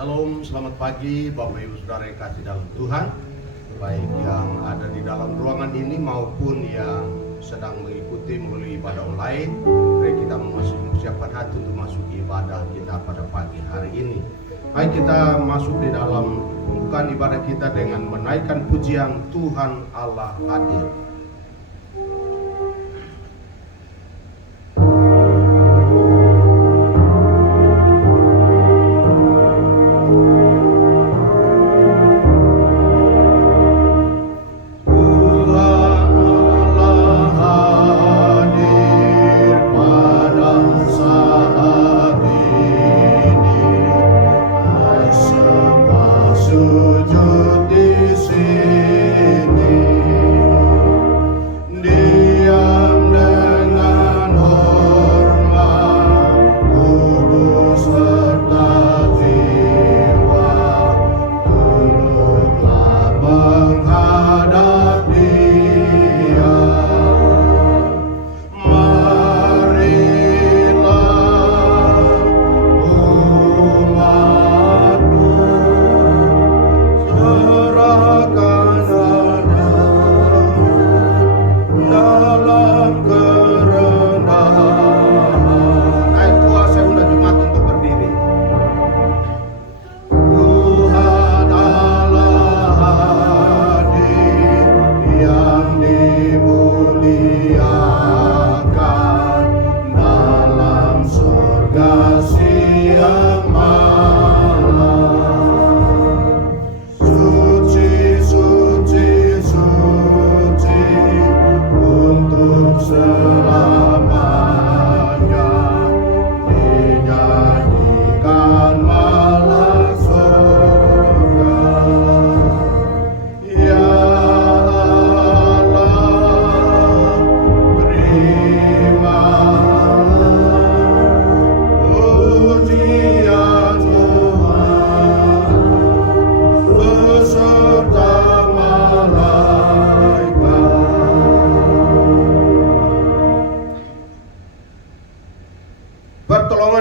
Shalom, selamat pagi Bapak Ibu Saudara yang kasih dalam Tuhan, baik yang ada di dalam ruangan ini maupun yang sedang mengikuti melalui ibadah online. Mari kita mempersiapkan hati untuk masuk ibadah kita pada pagi hari ini. Mari kita masuk di dalam pembukaan ibadah kita dengan menaikkan pujian Tuhan Allah hadir.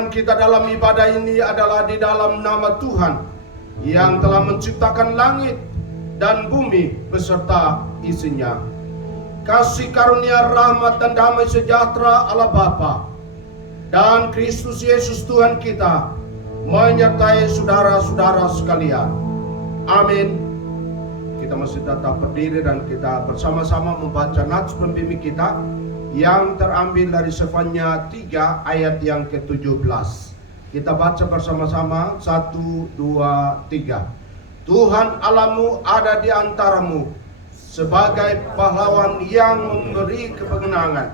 Kita dalam ibadah ini adalah di dalam nama Tuhan yang telah menciptakan langit dan bumi beserta isinya. Kasih karunia, rahmat dan damai sejahtera Allah Bapa dan Kristus Yesus Tuhan kita menyertai saudara-saudara sekalian. Amin. Kita masih tetap berdiri dan kita bersama-sama membaca nats pembimbing kita yang terambil dari Sefanya 3 ayat yang ke-17. Kita baca bersama-sama 1, 2, 3. Tuhan Allahmu ada di antaramu sebagai pahlawan yang memberi kemenangan.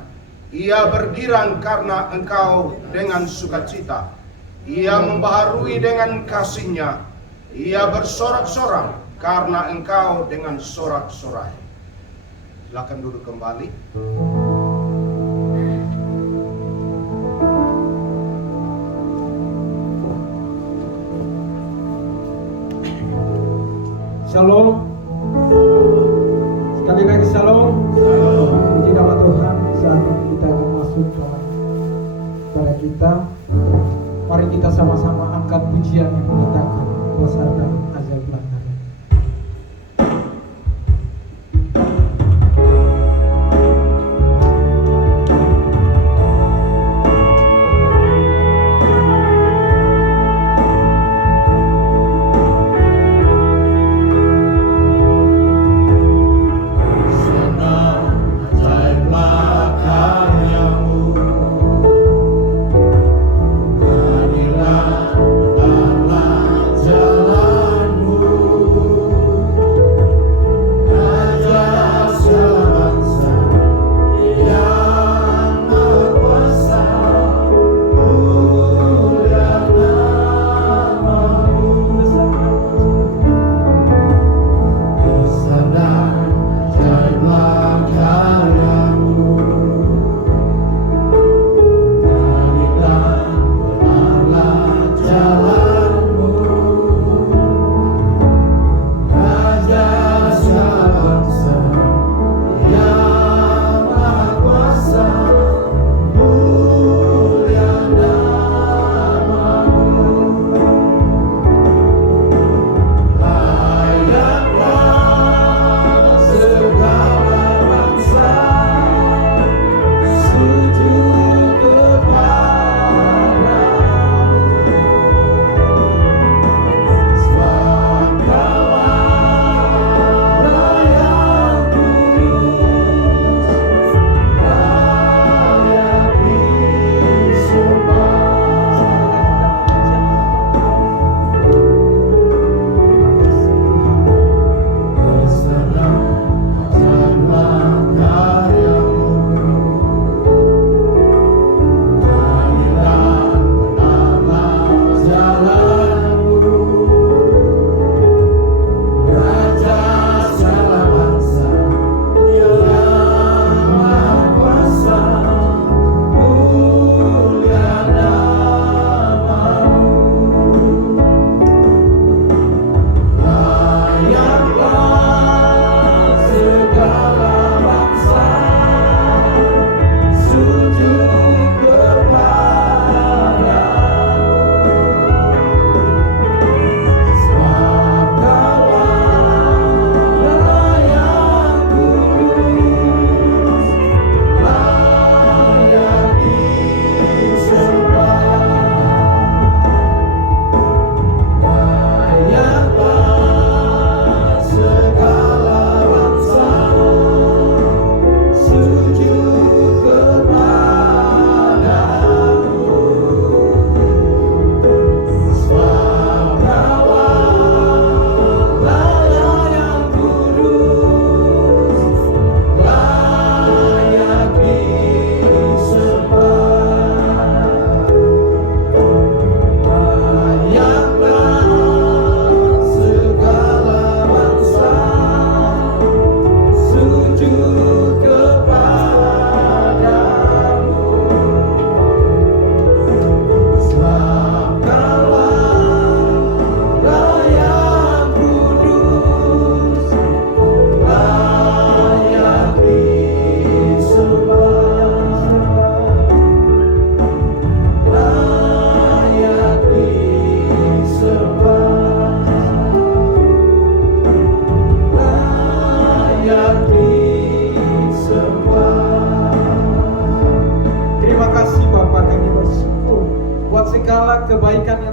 Ia bergirang karena engkau dengan sukacita. Ia membaharui dengan kasih-Nya. Ia bersorak-sorai karena engkau dengan sorak-sorai. Silakan duduk kembali. Shalom. Sekali lagi shalom. Puji nama Tuhan. Saat ini kita akan masuk kepada kita. Mari kita sama-sama angkat pujian yang menyatakan beserta azal belakang. Jalan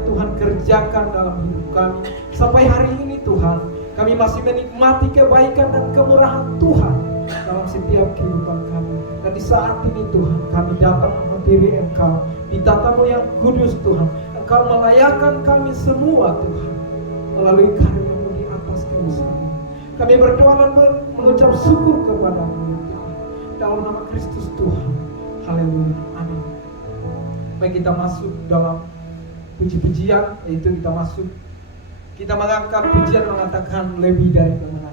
Tuhan kerjakan dalam hidup kami. Sampai hari ini Tuhan, kami masih menikmati kebaikan dan kemurahan Tuhan dalam setiap kehidupan kami. Dan di saat ini Tuhan, kami datang menghadiri Engkau di tatamu yang kudus Tuhan. Engkau melayakkan kami semua Tuhan melalui karya-Mu di atas kami. Kami berdoa dan mengucap syukur kepada-Mu ya Tuhan. Dalam nama Kristus Tuhan. Haleluya. Amin. Baik, kita masuk dalam puji-pujian, yaitu kita mengangkat pujian mengatakan lebih dari kemenangan.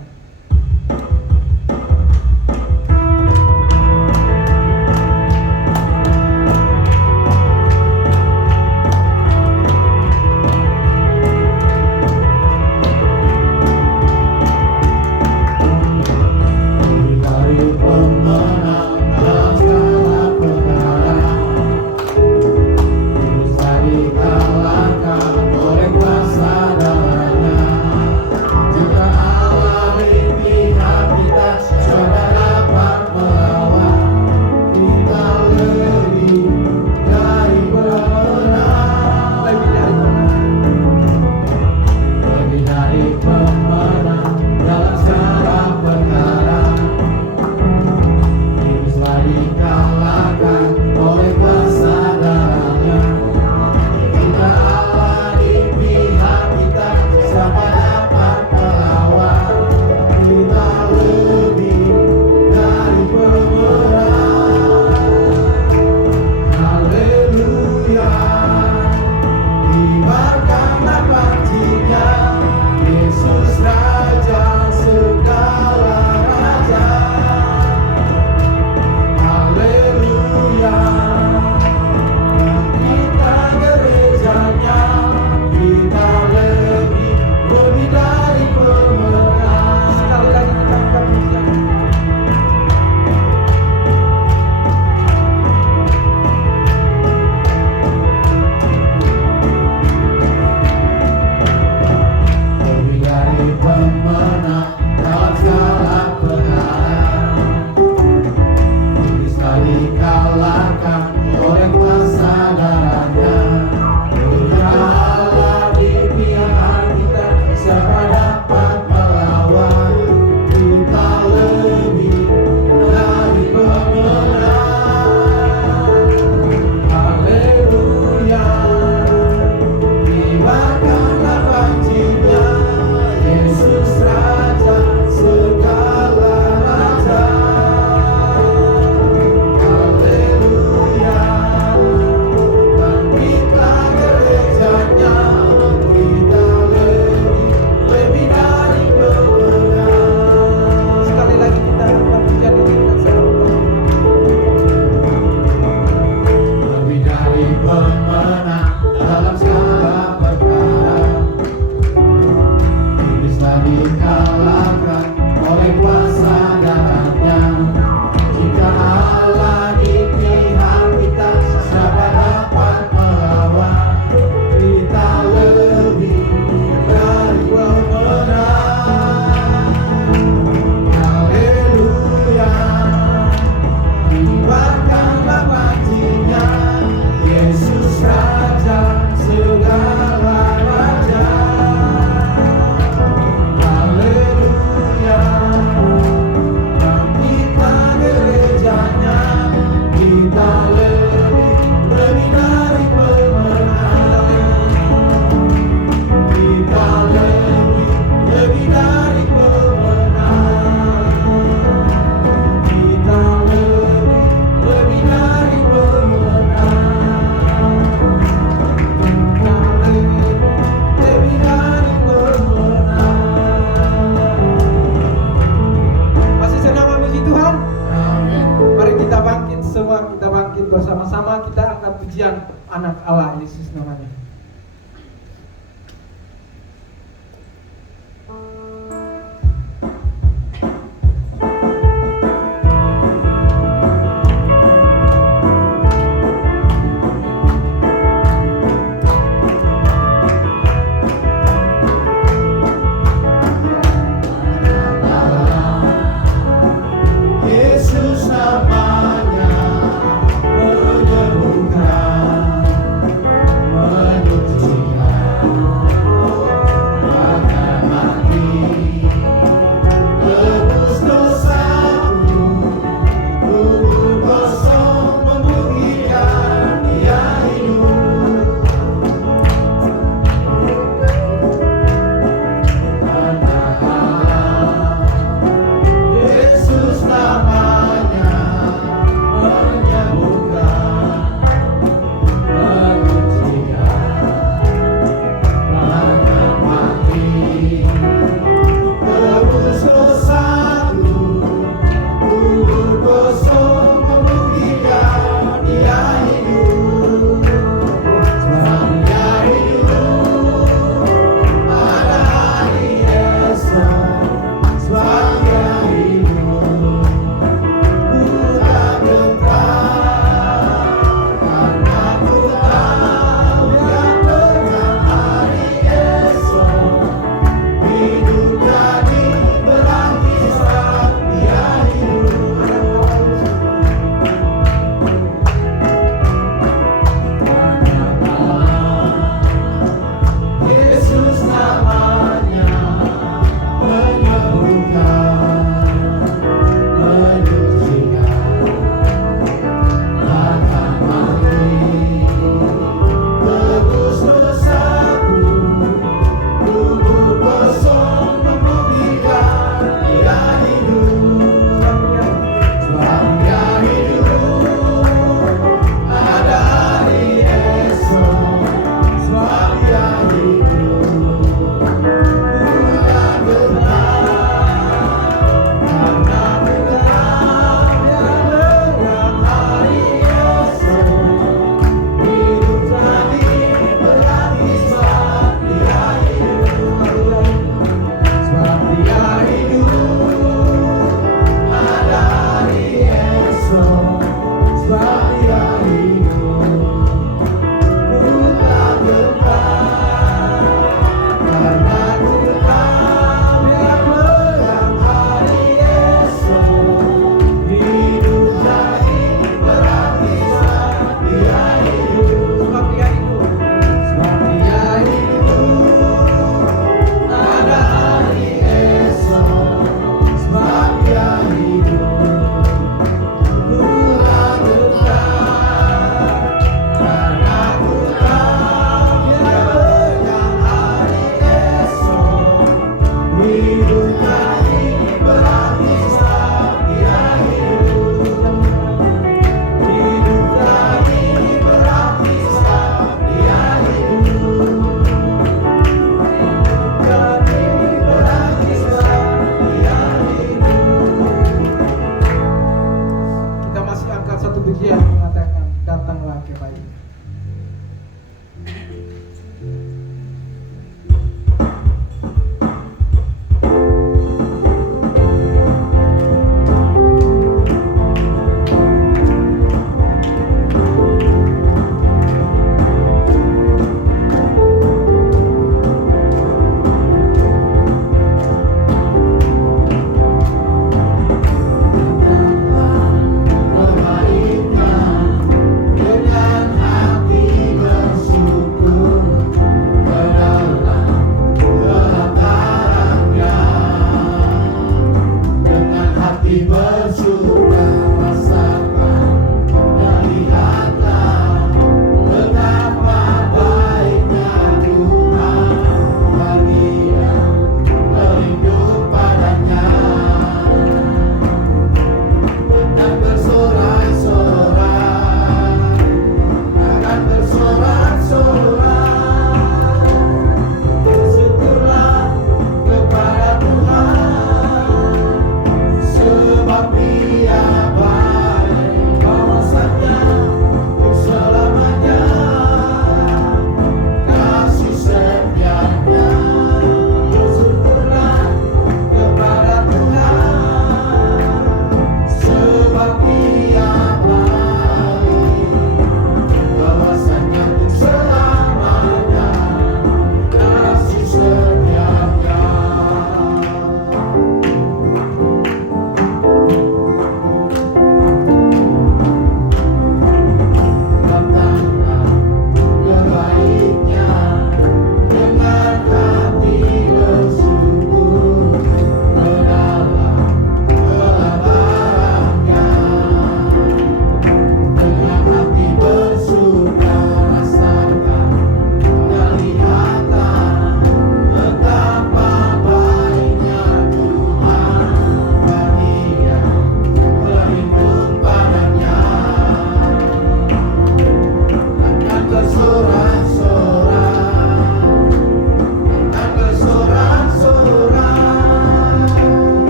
Bersama-sama kita angkat pujian anak Allah Yesus namanya. Yesus namanya menyembuhkan.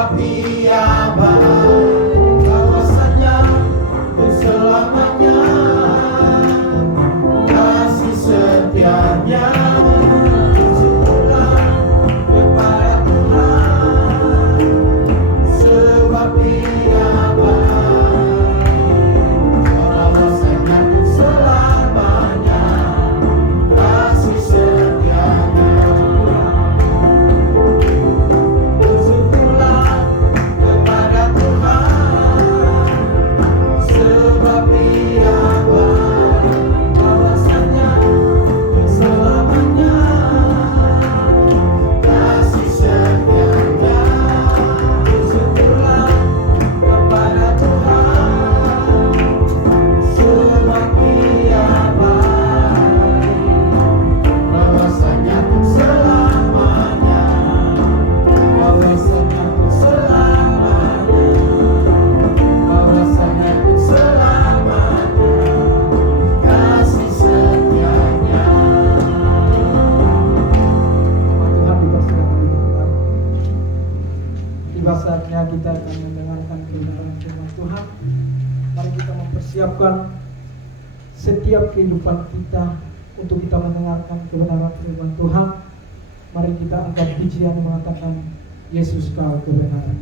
sebab Ia baik, kawasannya untuk selamanya, kasih setianya. Syukurlah kepada Tuhan, sebab Ia baik, kawasannya untuk selamanya, kasih setianya. Bersyukurlah kepada Tuhan, sebab Ia baik, kawasannya untuk selamanya, kasih setianya. Bersyukurlah kepada Tuhan, sebab Ia baik, kawasannya untuk selamanya, kawasannya untuk selamanya, kawasannya untuk selamanya, kasih setianya. Tuhan dipersilakan kita. Tiba saatnya kita akan mendengarkan kebenaran firman Tuhan. Mari kita mempersiapkan setiap kehidupan kita untuk kita mendengarkan kebenaran firman Tuhan. Mari kita angkat pujian yang mengatakan, Yesus kau kebenaran.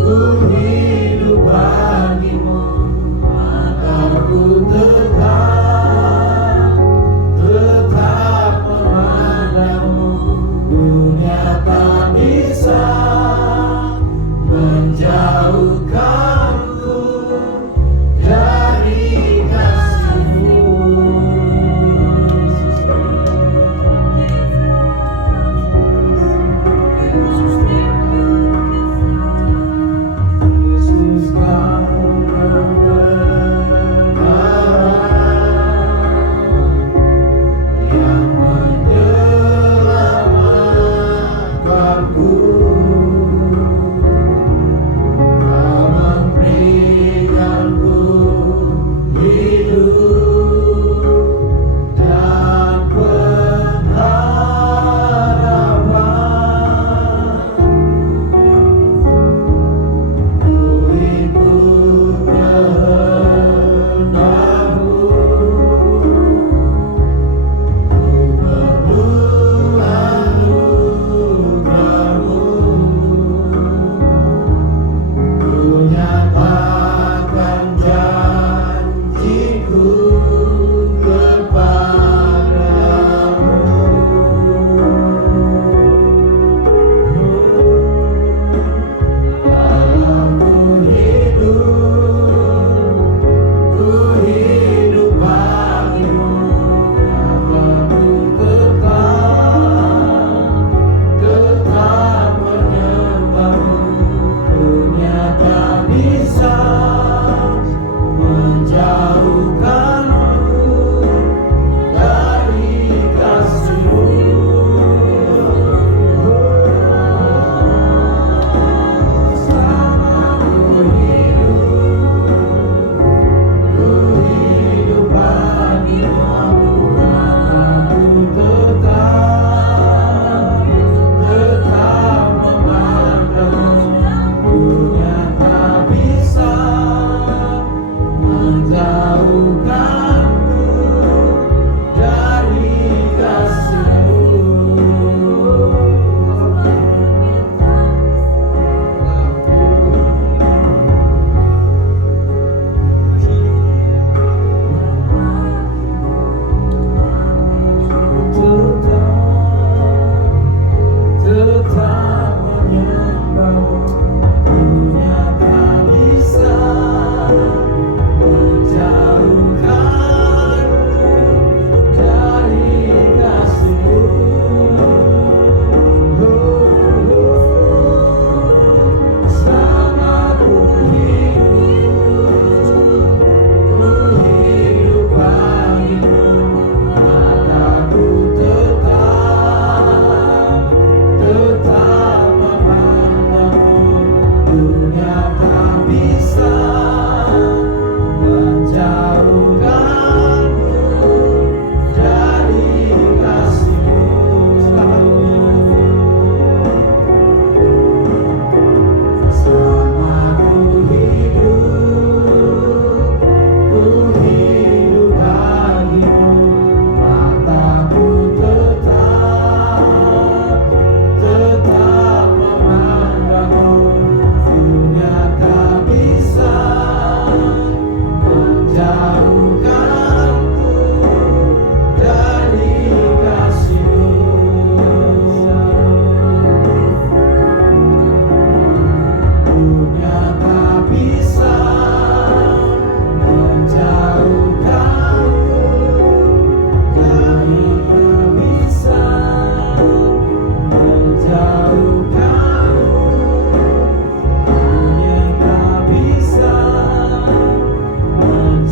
Ku hidup bagimu, maka ku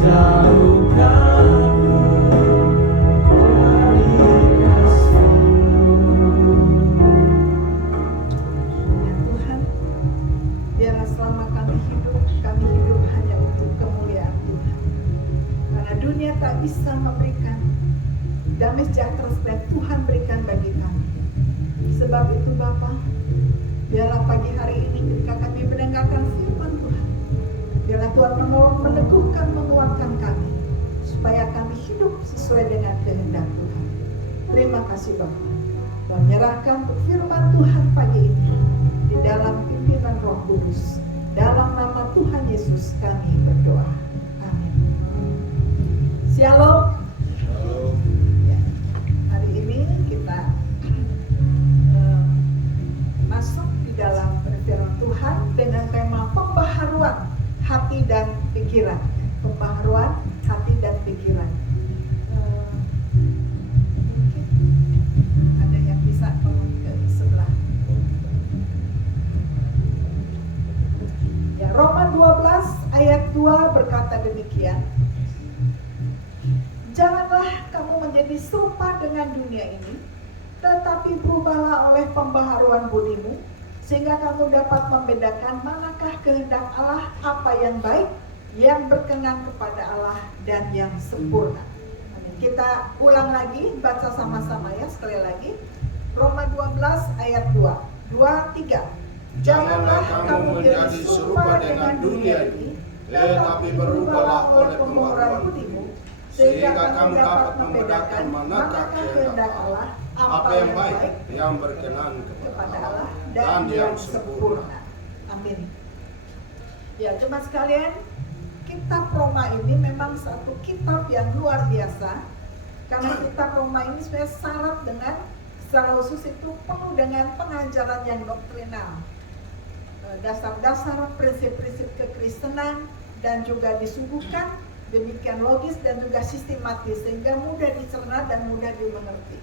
Tuhan, biarlah selama kami hidup hanya untuk kemuliaan Tuhan. Karena dunia tak bisa memberikan damai sejahtera seperti Tuhan berikan bagi kami. Sebab itu Bapa, biarlah pagi hari ini ketika kami mendengarkan firman Tuhan, biarlah Tuhan menolong, meneguhkan, menguatkan kami, supaya kami hidup sesuai dengan kehendak Tuhan. Terima kasih Bapa. Menyerahkan firman Tuhan pagi ini di dalam pimpinan Roh Kudus. Dalam nama Tuhan Yesus kami berdoa. Amin. Shalom. Ya, hari ini kita masuk di dalam firman Tuhan dengan tema pembaharuan hati dan pikiran. Pembaharuan hati dan pikiran. Mungkin ada yang bisa tolong ke sebelah. Ya, Roma 12 ayat 2 berkata demikian. Janganlah kamu menjadi serupa dengan dunia ini, tetapi berubahlah oleh pembaharuan budimu, sehingga kamu dapat membedakan manakah kehendak Allah, apa yang baik, yang berkenan kepada Allah, dan yang sempurna. Kita ulang lagi, baca sama-sama ya, sekali lagi. Roma 12 ayat 2, 2, 3. Janganlah kamu menjadi serupa dengan dunia ini, tetapi berubahlah oleh pembaharuan budimu, sehingga kamu dapat membedakan manakah kehendak Allah, apa yang baik, yang berkenan kepada Allah, dan yang sempurna. Amin. Ya, jemaat sekalian, kitab Roma ini memang satu kitab yang luar biasa, karena kitab Roma ini sebenarnya syarat dengan, secara khusus itu penuh dengan pengajaran yang doktrinal, dasar-dasar prinsip-prinsip kekristenan, dan juga disuguhkan demikian logis dan juga sistematis, sehingga mudah dicerna dan mudah dimengerti.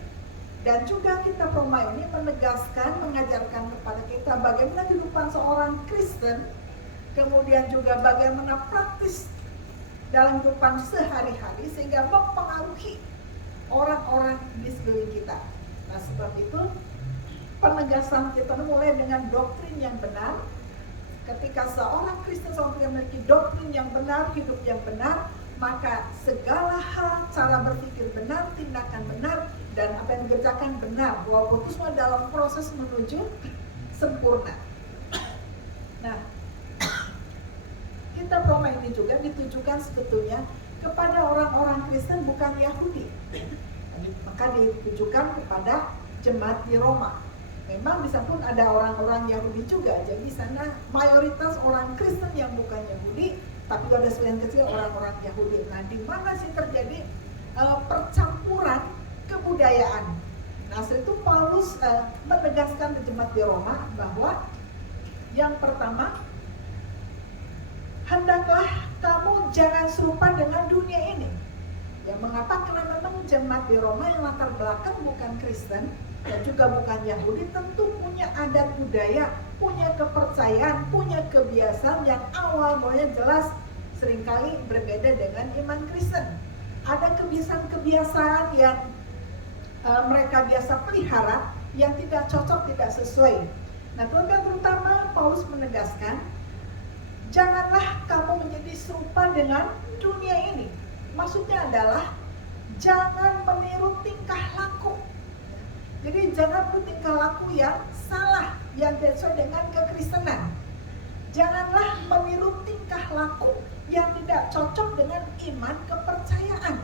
Dan juga kitab Roma ini menegaskan, mengajarkan kepada kita bagaimana kehidupan seorang Kristen, kemudian juga bagaimana praktis dalam kehidupan sehari-hari, sehingga mempengaruhi orang-orang di sekeliling kita. Nah, sebab itu penegasan kita mulai dengan doktrin yang benar. Ketika seorang Kristen memiliki doktrin yang benar, hidup yang benar, maka segala hal, cara berpikir benar, tindakan benar, dan apa yang dikerjakan benar, walaupun itu semua dalam proses menuju sempurna. Nah, kitab Roma ini juga ditujukan sebetulnya kepada orang-orang Kristen bukan Yahudi, maka ditujukan kepada jemaat di Roma. Memang di sana pun ada orang-orang Yahudi juga, jadi di sana mayoritas orang Kristen yang bukan Yahudi, tapi ada sebagian kecil orang-orang Yahudi. Nah, di mana sih terjadi percampuran kebudayaan? Nah, setelah itu Paulus menegaskan ke jemaat di Roma bahwa yang pertama, hendaklah kamu jangan serupa dengan dunia ini. Ya, mengapa? Karena memang jemaat di Roma yang latar belakang bukan Kristen dan juga bukan Yahudi, tentu punya adat budaya, punya kepercayaan, punya kebiasaan yang awal mulanya jelas seringkali berbeda dengan iman Kristen. Ada kebiasaan-kebiasaan yang mereka biasa pelihara yang tidak cocok, tidak sesuai. Nah, terutama Paulus menegaskan, janganlah kamu menjadi serupa dengan dunia ini. Maksudnya adalah jangan meniru tingkah laku. Jadi jangan bertingkah laku yang salah, yang tidak sesuai dengan kekristenan. Janganlah meniru tingkah laku yang tidak cocok dengan iman kepercayaan.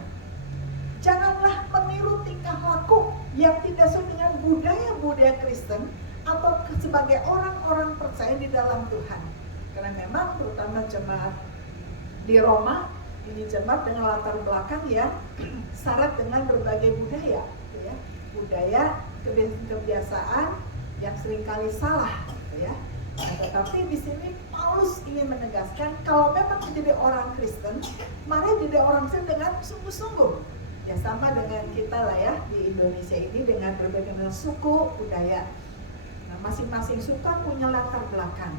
Janganlah meniru tingkah laku yang tidak sesuai dengan budaya-budaya Kristen atau sebagai orang-orang percaya di dalam Tuhan. Karena memang terutama jemaat di Roma, ini jemaat dengan latar belakang yang syarat dengan berbagai budaya, ya. Budaya, kebiasaan yang seringkali salah, ya. Nah, tetapi di sini Paulus ingin menegaskan kalau memang menjadi orang Kristen, mari jadi orang Kristen dengan sungguh-sungguh. Ya, sama dengan kita lah ya di Indonesia ini dengan berbagai suku, budaya. Nah, masing-masing suku punya latar belakang,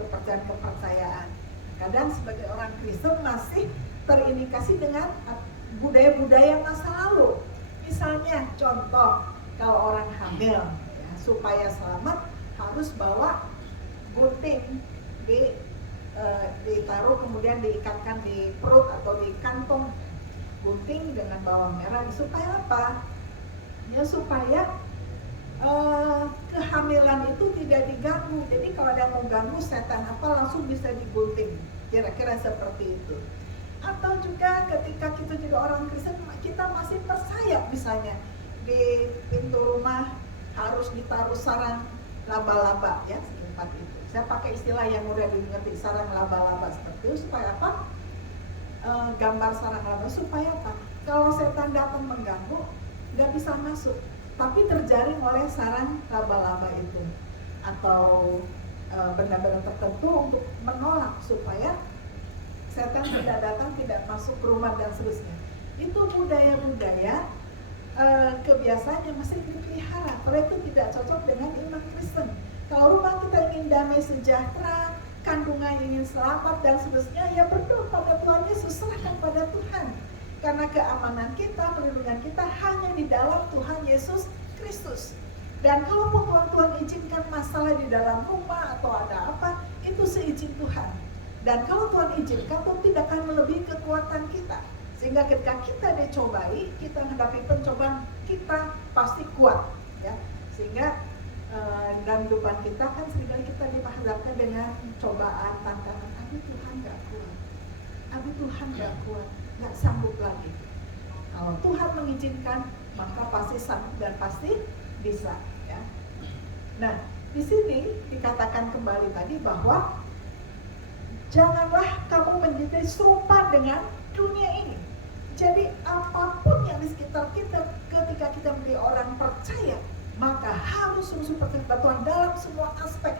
kepercayaan-kepercayaan. Kadang sebagai orang Kristen masih terindikasi dengan budaya-budaya masa lalu. Misalnya contoh, kalau orang hamil ya, supaya selamat harus bawa gunting ditaruh kemudian diikatkan di perut atau di kantong, gunting dengan bawang merah. Supaya apa? Ya supaya kehamilan itu tidak diganggu. Jadi kalau ada yang mau ganggu setan apa langsung bisa digunting. Kira-kira seperti itu. Atau juga ketika kita jadi orang Kristen, kita masih percaya misalnya di pintu rumah harus ditaruh sarang laba-laba ya, singkat itu. Saya pakai istilah yang mudah dimengerti, sarang laba-laba seperti itu. Supaya apa? Gambar sarang laba supaya apa? Kalau setan datang mengganggu, nggak bisa masuk, tapi terjaring oleh sarang laba-laba itu. Atau benda-benda tertentu untuk menolak supaya setan tidak datang, tidak masuk ke rumah dan seterusnya. Itu budaya-budaya kebiasaan yang masih dipelihara. Kalau itu tidak cocok dengan iman Kristen. Kalau rumah kita ingin damai sejahtera, kandungan ingin selamat dan seterusnya, ya berdoa pada Tuhan Yesus, serahkan pada Tuhan. Karena keamanan kita, perlindungan kita hanya di dalam Tuhan Yesus Kristus. Dan kalaupun Tuhan izinkan masalah di dalam rumah atau ada apa, itu seizin Tuhan. Dan kalau Tuhan izinkan, Tuhan tidak akan melebihi kekuatan kita. Sehingga ketika kita dicobai, kita menghadapi pencobaan, kita pasti kuat. Ya. Sehingga dalam kehidupan kita kan seringkali kita dihadapkan dengan cobaan, tantangan. Abi Tuhan gak kuat. Abi Tuhan gak kuat, gak sanggup lagi. Kalau Tuhan mengizinkan, maka pasti sanggup dan pasti bisa. Ya. Nah, di sini dikatakan kembali tadi bahwa janganlah kamu menjadi serupa dengan dunia ini. Jadi apapun yang di sekitar kita, ketika kita menjadi orang percaya, maka harus sungguh percaya kepada Tuhan dalam semua aspek,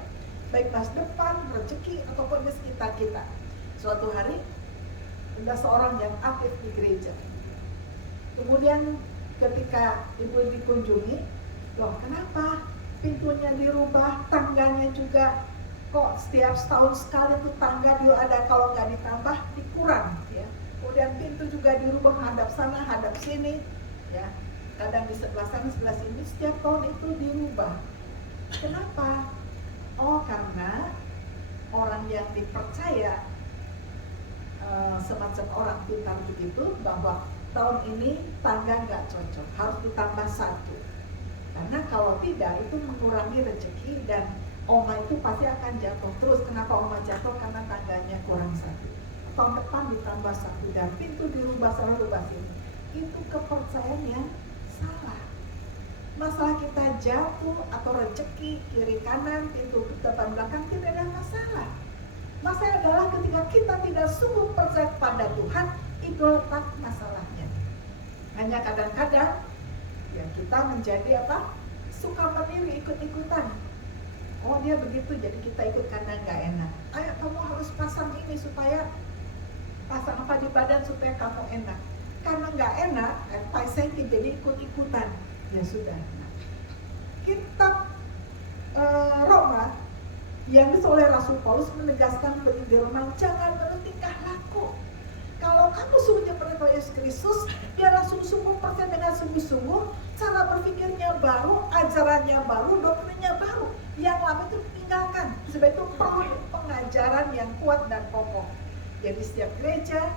baik masa depan, rezeki, ataupun di sekitar kita. Suatu hari ada seorang yang aktif di gereja. Kemudian ketika ibu dikunjungi, loh kenapa pintunya dirubah, tangganya juga kok setiap setahun sekali tuh tangga dia ada, kalau nggak ditambah dikurang ya. Kemudian pintu juga dirubah, hadap sana hadap sini ya, kadang di sebelah sana sebelah sini, setiap tahun itu dirubah. Kenapa? Oh karena orang yang dipercaya semacam orang pintar begitu, bahwa tahun ini tangga nggak cocok, harus ditambah satu, karena kalau tidak itu mengurangi rezeki dan oma itu pasti akan jatuh terus. Kenapa oma jatuh? Karena tangganya kurang satu. Tahun depan ditambah satu dan pintu dirubah sana rubah sini. Itu kepercayaan yang salah. Masalah kita jatuh atau rezeki kiri kanan, pintu depan belakang tidak ada masalah. Masalah adalah ketika kita tidak sungguh percaya pada Tuhan, itu letak masalahnya. Hanya kadang-kadang ya kita menjadi apa? Suka meniru, ikut-ikutan. Oh dia begitu, jadi kita ikut karena nggak enak. Ayo kamu harus pasang ini supaya pasang apa di badan supaya kamu enak. Karena nggak enak, pasangin jadi ikut-ikutan. Ya sudah. Nah, kitab Roma yang ditulis oleh Rasul Paulus menegaskan di Roma, jangan menurut tingkah laku. Kalau kamu sungguh percaya Yesus Kristus, biarlah sungguh-sungguh percaya dengan sungguh-sungguh, cara berpikirnya baru, ajarannya baru, doktrinnya baru. Yang lama itu tinggalkan. Sebab itu perlu pengajaran yang kuat dan kokoh. Jadi setiap gereja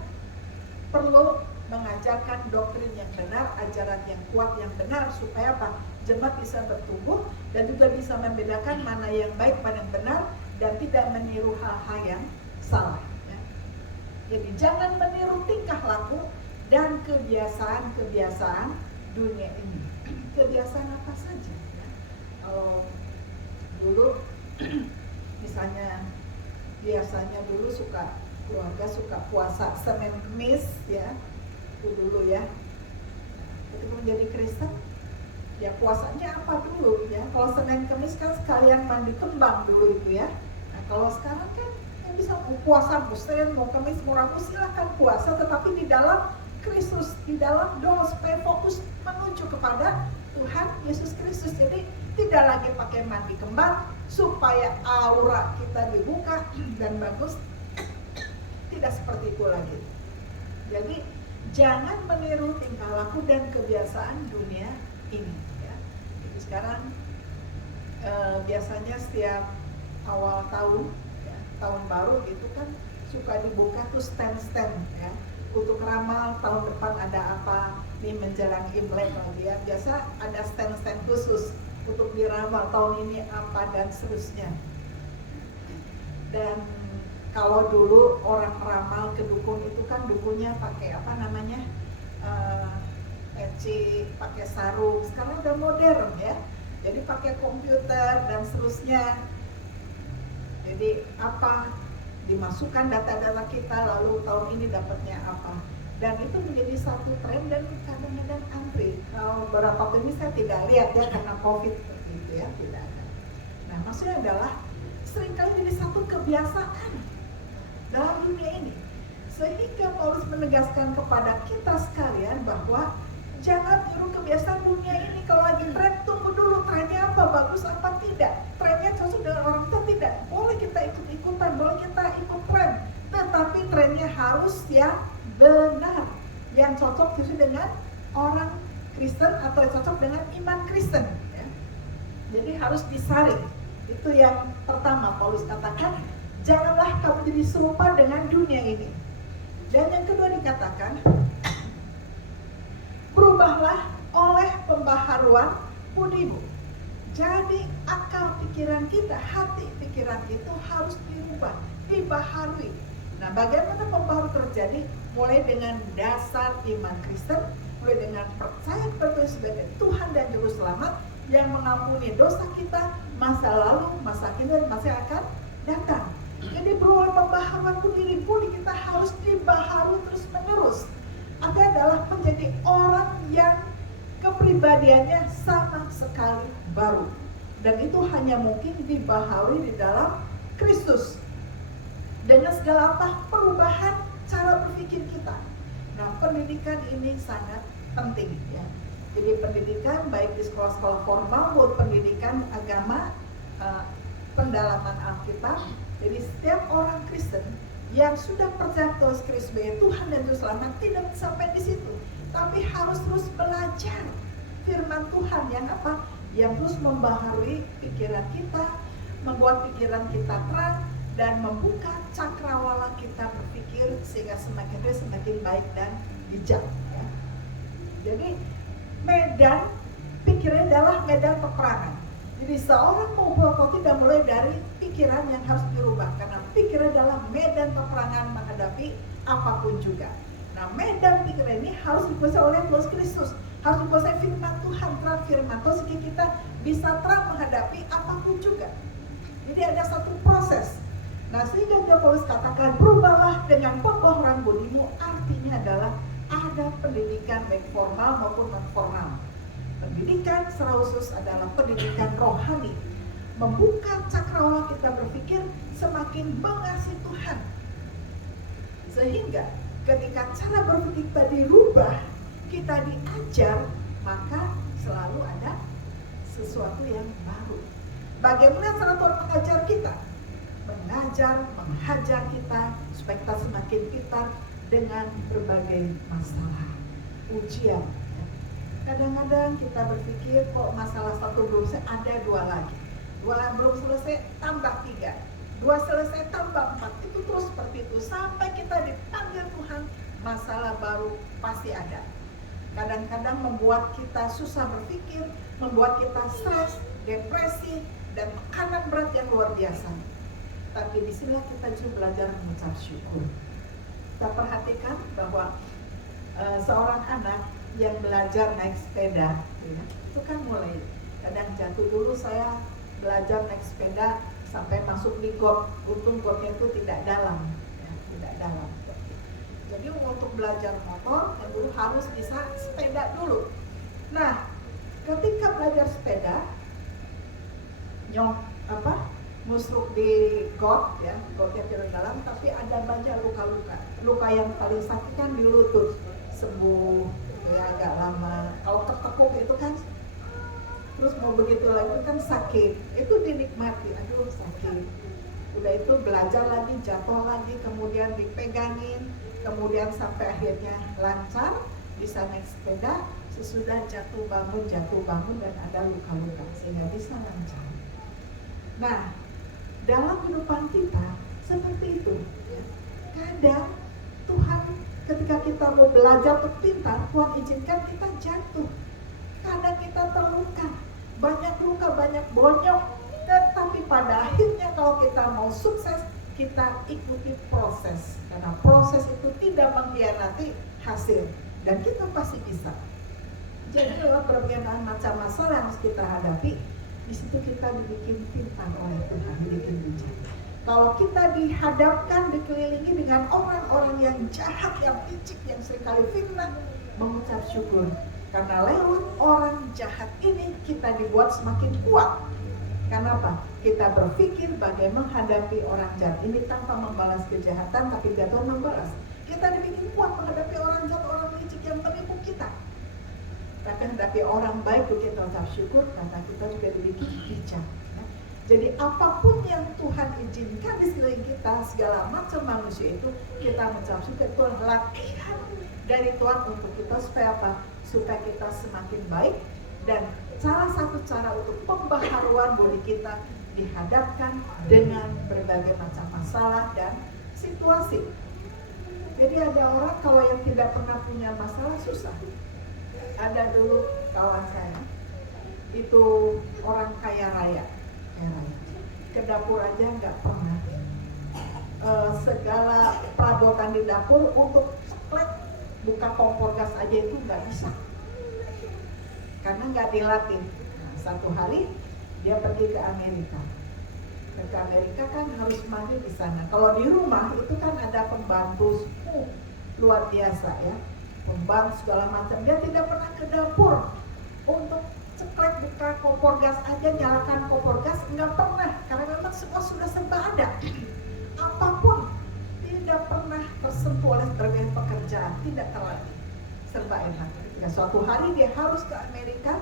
perlu mengajarkan doktrin yang benar, ajaran yang kuat yang benar, supaya apa? Jemaat bisa bertumbuh dan juga bisa membedakan mana yang baik, mana yang benar, dan tidak meniru hal-hal yang salah. Ya. Jadi jangan meniru tingkah laku dan kebiasaan-kebiasaan dunia ini. Kebiasaan apa saja? Ya. Kalau dulu misalnya biasanya dulu keluarga suka puasa Senin Kemis ya, itu dulu ya. Ketika menjadi Kristen ya puasanya apa dulu ya, kalau Senin Kemis kan sekalian mandi kembang dulu itu ya. Nah kalau sekarang kan yang bisa mau puasa Senin mau Kemis mau Rabu silahkan puasa, tetapi di dalam Kristus, di dalam doa supaya fokus menuju kepada Tuhan Yesus Kristus. Jadi tidak lagi pakai mandi kembang supaya aura kita dibuka dan bagus. Tidak seperti itu lagi. Jadi jangan meniru tingkah laku dan kebiasaan dunia ini ya. Jadi sekarang biasanya setiap awal tahun ya, tahun baru gitu kan suka dibuka tuh stand-stand ya untuk ramal tahun depan ada apa nih menjelang Imlek lagi ya. Biasa ada stand-stand khusus untuk diramal tahun ini apa dan seterusnya. Dan kalau dulu orang ramal ke dukun itu kan dukunnya pakai apa namanya peci, pakai sarung. Sekarang udah modern ya, jadi pakai komputer dan seterusnya. Jadi apa dimasukkan data-data kita lalu tahun ini dapatnya apa, dan itu menjadi satu tren dan kadang-kadang antri. Kalau beberapa ini saya tidak lihat ya karena COVID gitu ya, tidak ada. Nah maksudnya adalah seringkali jadi satu kebiasaan dalam dunia ini, sehingga Paulus menegaskan kepada kita sekalian bahwa jangan tiru kebiasaan dunia ini. Kalau lagi tren, tunggu dulu trennya apa, bagus apa tidak, trennya cocok dengan orang kita tidak. Boleh kita ikut-ikutan, boleh kita ikut tren, tetapi trennya harus yang benar, yang cocok sesuai dengan orang Kristen atau yang cocok dengan iman Kristen ya. Jadi harus disaring. Itu yang pertama Paulus katakan, janganlah kamu jadi serupa dengan dunia ini. Dan yang kedua dikatakan, berubahlah oleh pembaharuan budimu. Jadi akal pikiran kita, hati pikiran itu harus dirubah, dibaharui. Nah bagaimana pembaharuan terjadi? Mulai dengan dasar iman Kristen, mulai dengan percaya kepada Tuhan sebagai Tuhan dan Juru Selamat yang mengampuni dosa kita, masa lalu, masa kini, dan masa yang akan datang. Jadi berubah pembaharuan budi kita harus dibaharui terus menerus. Artinya adalah menjadi orang yang kepribadiannya sama sekali baru, dan itu hanya mungkin dibaharui di dalam Kristus dengan segala apa perubahan cara berpikir kita. Nah pendidikan ini sangat penting ya. Jadi pendidikan baik di sekolah-sekolah formal maupun pendidikan agama, pendalaman Alkitab. Jadi setiap orang Kristen yang sudah percaya Yesus Kristus sebagai Tuhan dan Juru Selamat tidak sampai di situ, tapi harus terus belajar firman Tuhan yang apa? Yang terus membaharui pikiran kita, membuat pikiran kita terang dan membuka cakrawala kita berpikir sehingga semakin baik dan bijak ya. Jadi medan pikirnya adalah medan peperangan. Jadi seorang mau atau tidak mulai dari pikiran yang harus dirubah, karena pikiran adalah medan peperangan menghadapi apapun juga. Nah medan pikiran ini harus dikuasai oleh Tuhan Kristus, harus dikuasai firman Tuhan, terang firman Tuhan sehingga kita bisa terang menghadapi apapun juga. Jadi ada satu proses. Nah sehingga Paulus katakan berubahlah dengan pembaharuan budimu, artinya adalah ada pendidikan baik formal maupun non formal. Pendidikan secara khusus adalah pendidikan rohani, membuka cakrawala kita berpikir semakin mengasihi Tuhan, sehingga ketika cara berpikir kita dirubah, kita diajar, maka selalu ada sesuatu yang baru. Bagaimana cara Tuhan mengajar kita? Mengajar, menghajar kita supaya kita semakin pintar dengan berbagai masalah, ujian. Kadang-kadang kita berpikir kok masalah satu belum selesai, ada dua lagi, dua belum selesai tambah tiga, dua selesai tambah empat, itu terus seperti itu sampai kita dipanggil Tuhan. Masalah baru pasti ada. Kadang-kadang membuat kita susah berpikir, membuat kita stres, depresi, dan tekanan berat yang luar biasa. Tapi disinilah kita juga belajar mengucap syukur. Kita perhatikan bahwa seorang anak yang belajar naik sepeda ya, itu kan mulai kadang jatuh. Dulu saya belajar naik sepeda sampai masuk di got, untung gotnya itu tidak dalam ya, tidak dalam. Jadi untuk belajar motor yang dulu harus bisa sepeda dulu. Nah ketika belajar sepeda musruk di got ya, gotnya tidak dalam, tapi ada banyak luka-luka. Luka yang paling sakit kan di lutut, sembuh ya agak lama. Kalau tertekuk itu kan, terus mau begitu lagi kan sakit. Itu dinikmati, aduh sakit. Udah itu belajar lagi, jatuh lagi, kemudian dipegangin, kemudian sampai akhirnya lancar, bisa naik sepeda, sesudah jatuh bangun dan ada luka-luka sehingga bisa lancar. Nah, dalam kehidupan kita seperti itu ya. Kadang Tuhan ketika kita mau belajar untuk pintar, Tuhan izinkan kita jatuh. Kadang kita terluka, banyak luka, banyak bonyok, tapi pada akhirnya kalau kita mau sukses, kita ikuti proses. Karena proses itu tidak mengkhianati hasil, dan kita pasti bisa. Jadi lewat berbagai macam masalah yang harus kita hadapi, di situ kita dibikin pintar oleh Tuhan, dibikin bijak. Kalau kita dihadapkan, dikelilingi dengan orang-orang yang jahat, yang licik, yang seringkali fitnah, mengucap syukur. Karena lewat orang jahat ini kita dibuat semakin kuat. Kenapa? Kita berpikir bagaimana menghadapi orang jahat ini tanpa membalas kejahatan, tapi dia Tuhan membalas. Kita dibikin kuat menghadapi orang jahat, orang licik yang menipu kita. Tapi menghadapi orang baik kita ucap syukur, karena kita juga dibikin bijak. Jadi apapun yang Tuhan izinkan di sekeliling kita, segala macam manusia itu, kita mengucap syukur. Itu latihan dari Tuhan untuk kita supaya apa? Supaya kita semakin baik. Dan salah satu cara untuk pembaharuan bodi kita dihadapkan dengan berbagai macam masalah dan situasi. Jadi ada orang kalau yang tidak pernah punya masalah susah. Ada dulu kawan saya, itu orang kaya raya. Ke dapur aja nggak pernah. Segala perabotan di dapur untuk ceklek, buka kompor gas aja itu nggak bisa, karena nggak dilatih. Nah, satu hari dia pergi ke Amerika. Ke Amerika kan harus mandi di sana. Kalau di rumah itu kan ada pembantu luar biasa ya, pembantu segala macam. Dia tidak pernah ke dapur untuk ceklek, buka kompor gas aja, nyalakan kompor gas, nggak pernah, karena memang semua sudah serba ada. Apapun tidak pernah tersentuh oleh berbagai pekerjaan, tidak terlatih, serba enak. Ya, suatu hari dia harus ke Amerika,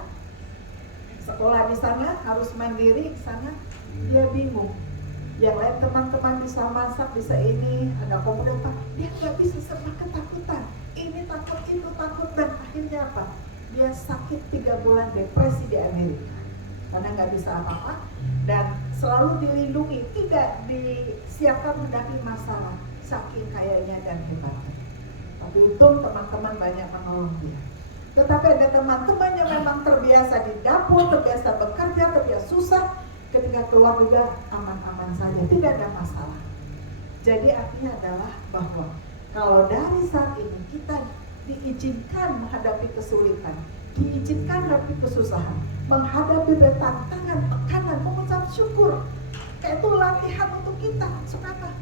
sekolah di sana, harus mandiri di sana, dia bingung. Yang lain teman-teman bisa masak, bisa ini, ada kompor apa, dia nggak bisa, serba ketakutan. Ini takut, itu takut, dan akhirnya apa? Dia sakit 3 bulan, depresi di Amerika karena nggak bisa apa-apa dan selalu dilindungi, tidak disiapkan menghadapi masalah, saking kayanya dan hebatnya. Tapi untung teman-teman banyak menolong dia. Tetapi ada teman-teman yang memang terbiasa di dapur, terbiasa bekerja, terbiasa susah, ketika keluar juga aman-aman saja, tidak ada masalah. Jadi artinya adalah bahwa kalau dari saat ini kita diizinkan menghadapi kesulitan, diizinkan menghadapi kesusahan, menghadapi tantangan, tekanan, mengucap syukur. Kayak itu latihan untuk kita. Supaya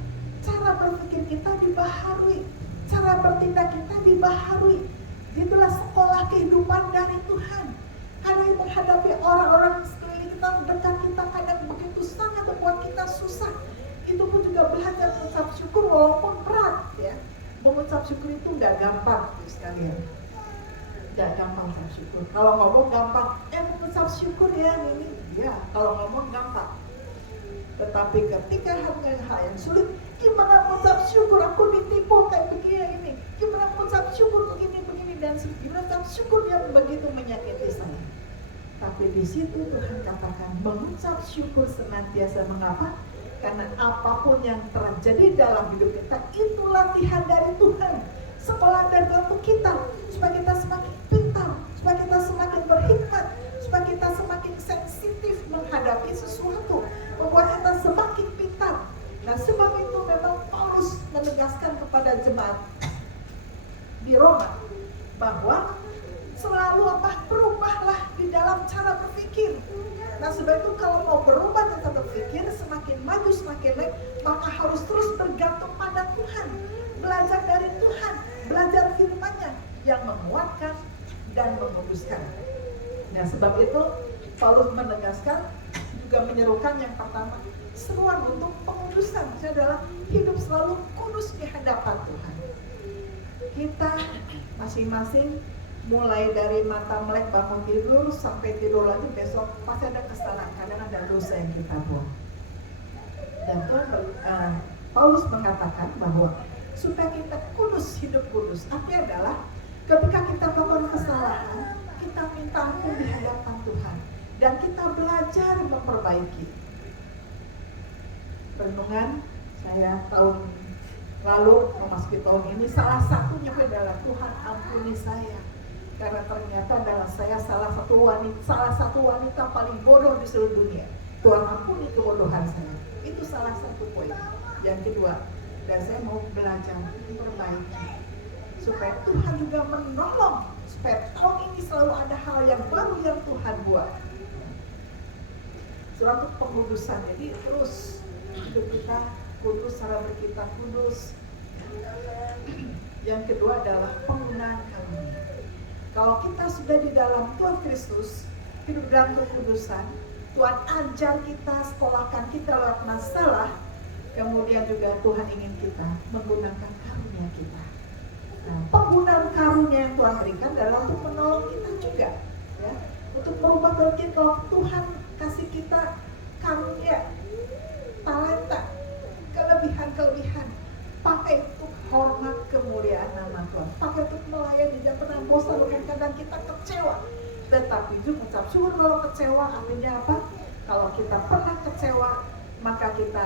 cara berpikir kita dibaharui, cara bertindak kita dibaharui. Itulah sekolah kehidupan dari Tuhan. Karena menghadapi orang-orang sekeliling kita, dekat kita, kadang begitu sangat membuat kita susah. Itu pun juga belajar mengucap syukur walaupun berat ya. Mengucap syukur itu nggak gampang sekalian, nggak gampang mengucap syukur. Kalau ngomong gampang, mengucap syukur ya ini, ya kalau ngomong gampang. Tetapi ketika hal yang sulit, gimana mengucap syukur? Aku ditipu kayak begini ini. Gimana mengucap syukur begini dan gimana mengucap syukur dia begitu menyakiti saya. Tapi di situ Tuhan katakan mengucap syukur senantiasa. Mengapa? Karena apapun yang terjadi dalam hidup kita itu latihan dari Tuhan, sekolah dari Tuhan untuk kita, supaya kita semakin pintar, supaya kita semakin berhikmat, supaya kita semakin sensitif menghadapi sesuatu, membuat kita semakin pintar. Nah sebab itu memang Paulus menegaskan kepada jemaat di Roma bahwa selalu berubahlah di dalam cara berpikir. Nah sebab itu kalau mau berubah cara berpikir, semakin maju, semakin baik, maka harus terus bergantung pada Tuhan, belajar dari Tuhan, belajar firman-Nya yang menguatkan dan menguduskan. Nah sebab itu Paulus menegaskan, juga menyerukan yang pertama, seruan untuk pengudusan. Itu adalah hidup selalu kudus di hadapan Tuhan. Kita masing-masing mulai dari mata melek bangun tidur sampai tidur lagi, besok pasti ada kesalahan, kadang ada dosa yang kita buat. Dan Paulus mengatakan bahwa supaya kita kudus, hidup kudus. Artinya adalah ketika kita melakukan kesalahan, kita minta ampun di hadapan Tuhan dan kita belajar memperbaiki. Renungan saya tahun lalu memasuki tahun ini, salah satunya adalah Tuhan ampuni saya, karena ternyata adalah saya salah satu wanita paling bodoh di seluruh dunia. Tuhan ampuni kebodohan saya. Itu salah satu poin. Yang kedua, dan saya mau belajar memperbaiki supaya Tuhan juga menolong, supaya tahun ini selalu ada hal yang baru yang Tuhan buat. Suatu pengudusan, jadi terus hidup kita kudus, cara berkita kudus. Yang kedua adalah penggunaan karunia. Kalau kita sudah di dalam Tuhan Kristus, hidup dalam kekudusan, Tuhan ajar kita, sekolahkan kita lewat masalah, kemudian juga Tuhan ingin kita menggunakan karunia kita. Nah, penggunaan karunia yang Tuhan berikan adalah untuk menolong kita juga, ya, untuk merubah bagian. Kalau Tuhan kasih kita karunia, talenta, kelebihan, pakai untuk hormat kemuliaan nama Tuhan, pakai untuk melayani, jangan pernah bosan. Kadang kita kecewa, tetapi juga ucap syukur. Kalau kecewa artinya apa? Kalau kita pernah kecewa, maka kita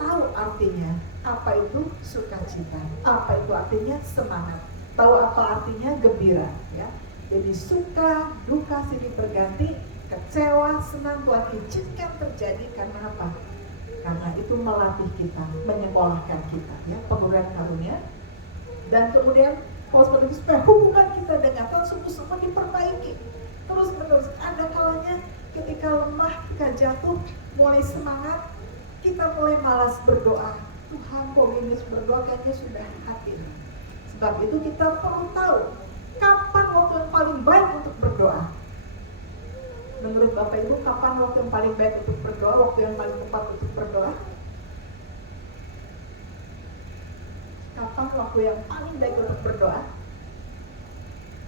tahu artinya apa itu sukacita, apa itu artinya semangat, tahu apa artinya gembira, ya. Jadi suka, duka silih berganti, kecewa, senang, Tuhan izinkan terjadi karena apa? Karena itu melatih kita, menyekolahkan kita, ya, pemberian karunia. Dan kemudian Paulus berkata supaya hubungan kita dengan Tuhan sungguh-sungguh diperbaiki terus menerus. Ada kalanya ketika lemah, ketika jatuh, mulai semangat, kita mulai malas berdoa. Tuhan, kok ini berdoa kayaknya sudah hati. Sebab itu kita perlu tahu kapan waktu yang paling baik untuk berdoa. Menurut Bapak Ibu, kapan waktu yang paling baik untuk berdoa, waktu yang paling tepat untuk berdoa? Kapan waktu yang paling baik untuk berdoa?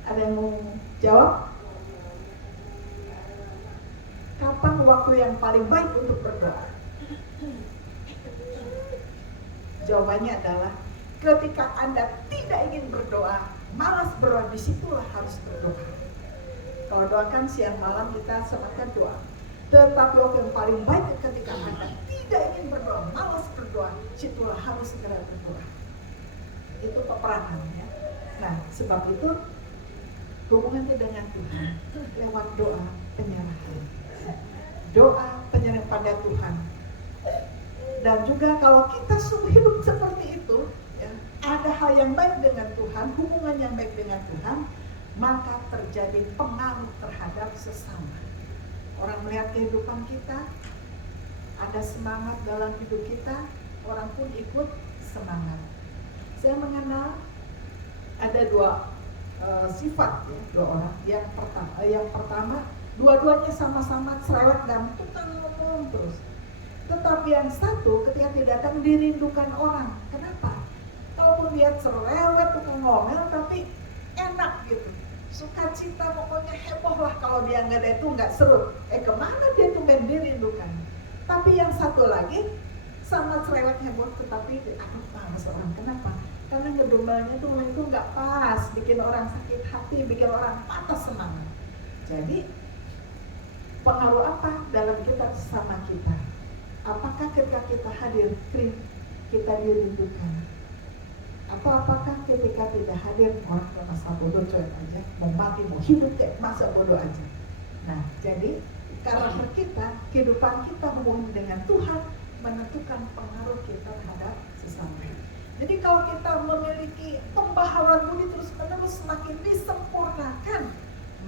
Ada yang mau jawab? Kapan waktu yang paling baik untuk berdoa? Jawabannya adalah ketika Anda tidak ingin berdoa, malas berdoa, disitulah harus berdoa. Kalau doakan siang malam kita sematkan doa. Tetapi waktu yang paling baik ketika Anda tidak ingin berdoa, malas berdoa, situlah harus segera berdoa. Itu peperangan, ya. Nah, sebab itu hubungannya dengan Tuhan lewat doa penyerahan. Doa penyerahan pada Tuhan. Dan juga kalau kita hidup seperti itu, ya, ada hal yang baik dengan Tuhan, hubungan yang baik dengan Tuhan, maka terjadi pengaruh terhadap sesama. Orang melihat kehidupan kita, ada semangat dalam hidup kita, orang pun ikut semangat. Saya mengenal ada dua sifat, ya, dua orang. Yang pertama, dua-duanya sama-sama cerewet dan tukang ngomong terus. Tetapi yang satu ketika dia datang dirindukan orang. Kenapa? Kalaupun dia cerewet, tukang ngomel, tapi enak gitu. Sukacita, pokoknya heboh lah. Kalau dia nggak ada itu nggak seru. Kemana dia tuh main dirindukan? Tapi yang satu lagi sama cerewet heboh, tetapi aduh males orang. Kenapa? Karena ngedombalnya tuh itu nggak pas, bikin orang sakit hati, bikin orang patah semangat. Jadi pengaruh apa dalam kita sama kita? Apakah ketika kita hadir, kita dirindukan? Atau apakah ketika tidak hadir, orang masa bodoh cuek aja, mau mati, mau hidup kayak masa bodoh aja. Nah, jadi karakter kita, kehidupan kita hubungan dengan Tuhan menentukan pengaruh kita terhadap sesama. Jadi kalau kita memiliki pembaharuan budi terus-menerus semakin disempurnakan,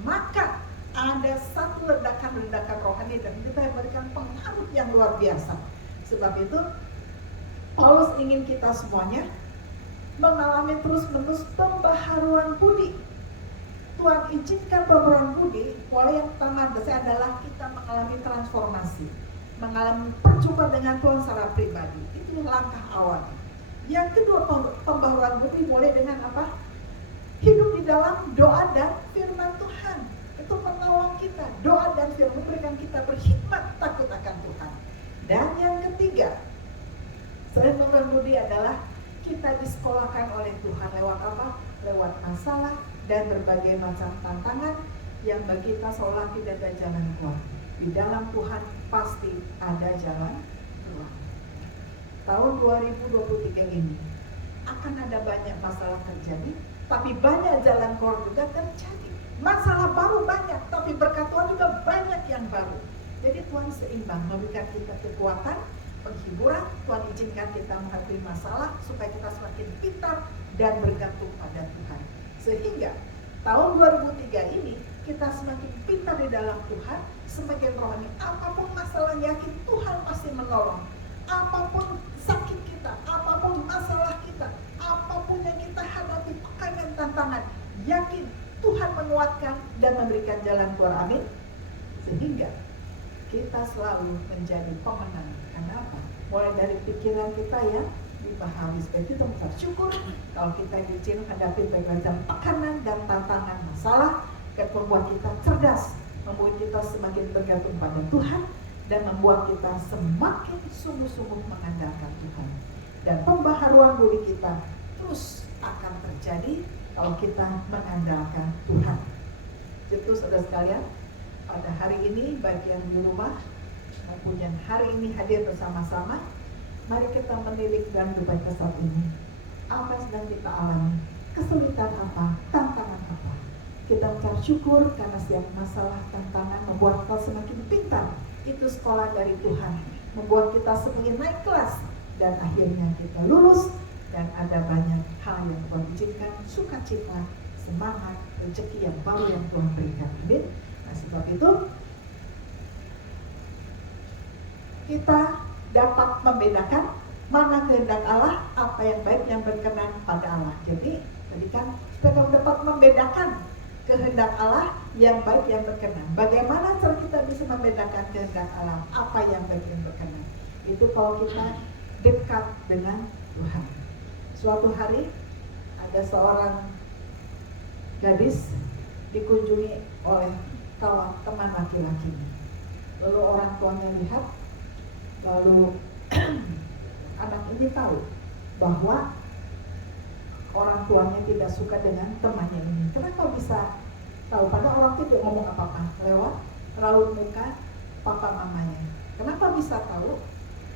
maka ada satu ledakan-ledakan rohani dan kita memberikan pengaruh yang luar biasa. Sebab itu Paulus ingin kita semuanya mengalami terus-menerus pembaharuan budi. Tuhan izinkan pembaharuan budi, mulai yang pertama adalah kita mengalami transformasi, mengalami perjumpaan dengan Tuhan secara pribadi. Itu langkah awal. Yang kedua, pembaharuan budi mulai dengan apa? Hidup di dalam doa dan firman Tuhan. Itu menolong kita. Doa dan firman memberikan kita berhikmat takut akan Tuhan. Dan yang ketiga, selain pembaharuan budi adalah kita disekolahkan oleh Tuhan lewat apa? Lewat masalah dan berbagai macam tantangan yang bagi kita seolah tidak ada jalan keluar. Di dalam Tuhan pasti ada jalan keluar. Tahun 2023 ini akan ada banyak masalah terjadi, tapi banyak jalan keluar juga terjadi. Masalah baru banyak, tapi berkat Tuhan juga banyak yang baru. Jadi Tuhan seimbang, memberikan kita kekuatan, penghiburan. Tuhan izinkan kita menghadapi masalah supaya kita semakin pintar dan bergantung pada Tuhan. Sehingga tahun 2003 ini kita semakin pintar di dalam Tuhan, semakin rohani. Apapun masalah, yakin Tuhan pasti menolong. Apapun sakit kita, apapun masalah kita, apapun yang kita hadapi, tekanan, tantangan, yakin Tuhan menguatkan dan memberikan jalan keluar. Amin. Sehingga kita selalu menjadi pemenang. Kenapa? Mulai dari pikiran kita yang dipahami, supaya kita mengucap syukur kalau kita diizinkan hadapi berbagai macam tekanan dan tantangan masalah, akan membuat kita cerdas, membuat kita semakin bergantung pada Tuhan, dan membuat kita semakin sungguh-sungguh mengandalkan Tuhan. Dan pembaharuan budi kita terus akan terjadi kalau kita mengandalkan Tuhan. Jadi saudara sekalian, pada hari ini baik yang di rumah maupun yang hari ini hadir bersama-sama, mari kita menilik dan berbaca saat ini. Apa yang sedang kita alami? Kesulitan apa? Tantangan apa? Kita mengucap syukur karena setiap masalah, tantangan membuat kita semakin pintar. Itu sekolah dari Tuhan, membuat kita semakin naik kelas, dan akhirnya kita lulus. Dan ada banyak hal yang Tuhan izinkan, sukacita, semangat, rezeki yang baru yang Tuhan berikan. Amin. Nah, sebab itu kita dapat membedakan mana kehendak Allah, apa yang baik yang berkenan pada Allah. Jadi tadi kan kita dapat membedakan kehendak Allah yang baik yang berkenan. Bagaimana cara kita bisa membedakan kehendak Allah, apa yang baik yang berkenan? Itu kalau kita dekat dengan Tuhan. Suatu hari ada seorang gadis dikunjungi oleh kawan teman laki-lakinya. Lalu orang tuanya lihat, lalu anak ini tahu bahwa orang tuanya tidak suka dengan temannya ini. Kenapa bisa tahu? Padahal orang itu tidak ngomong apa-apa, lewat raut muka papa mamanya. Kenapa bisa tahu?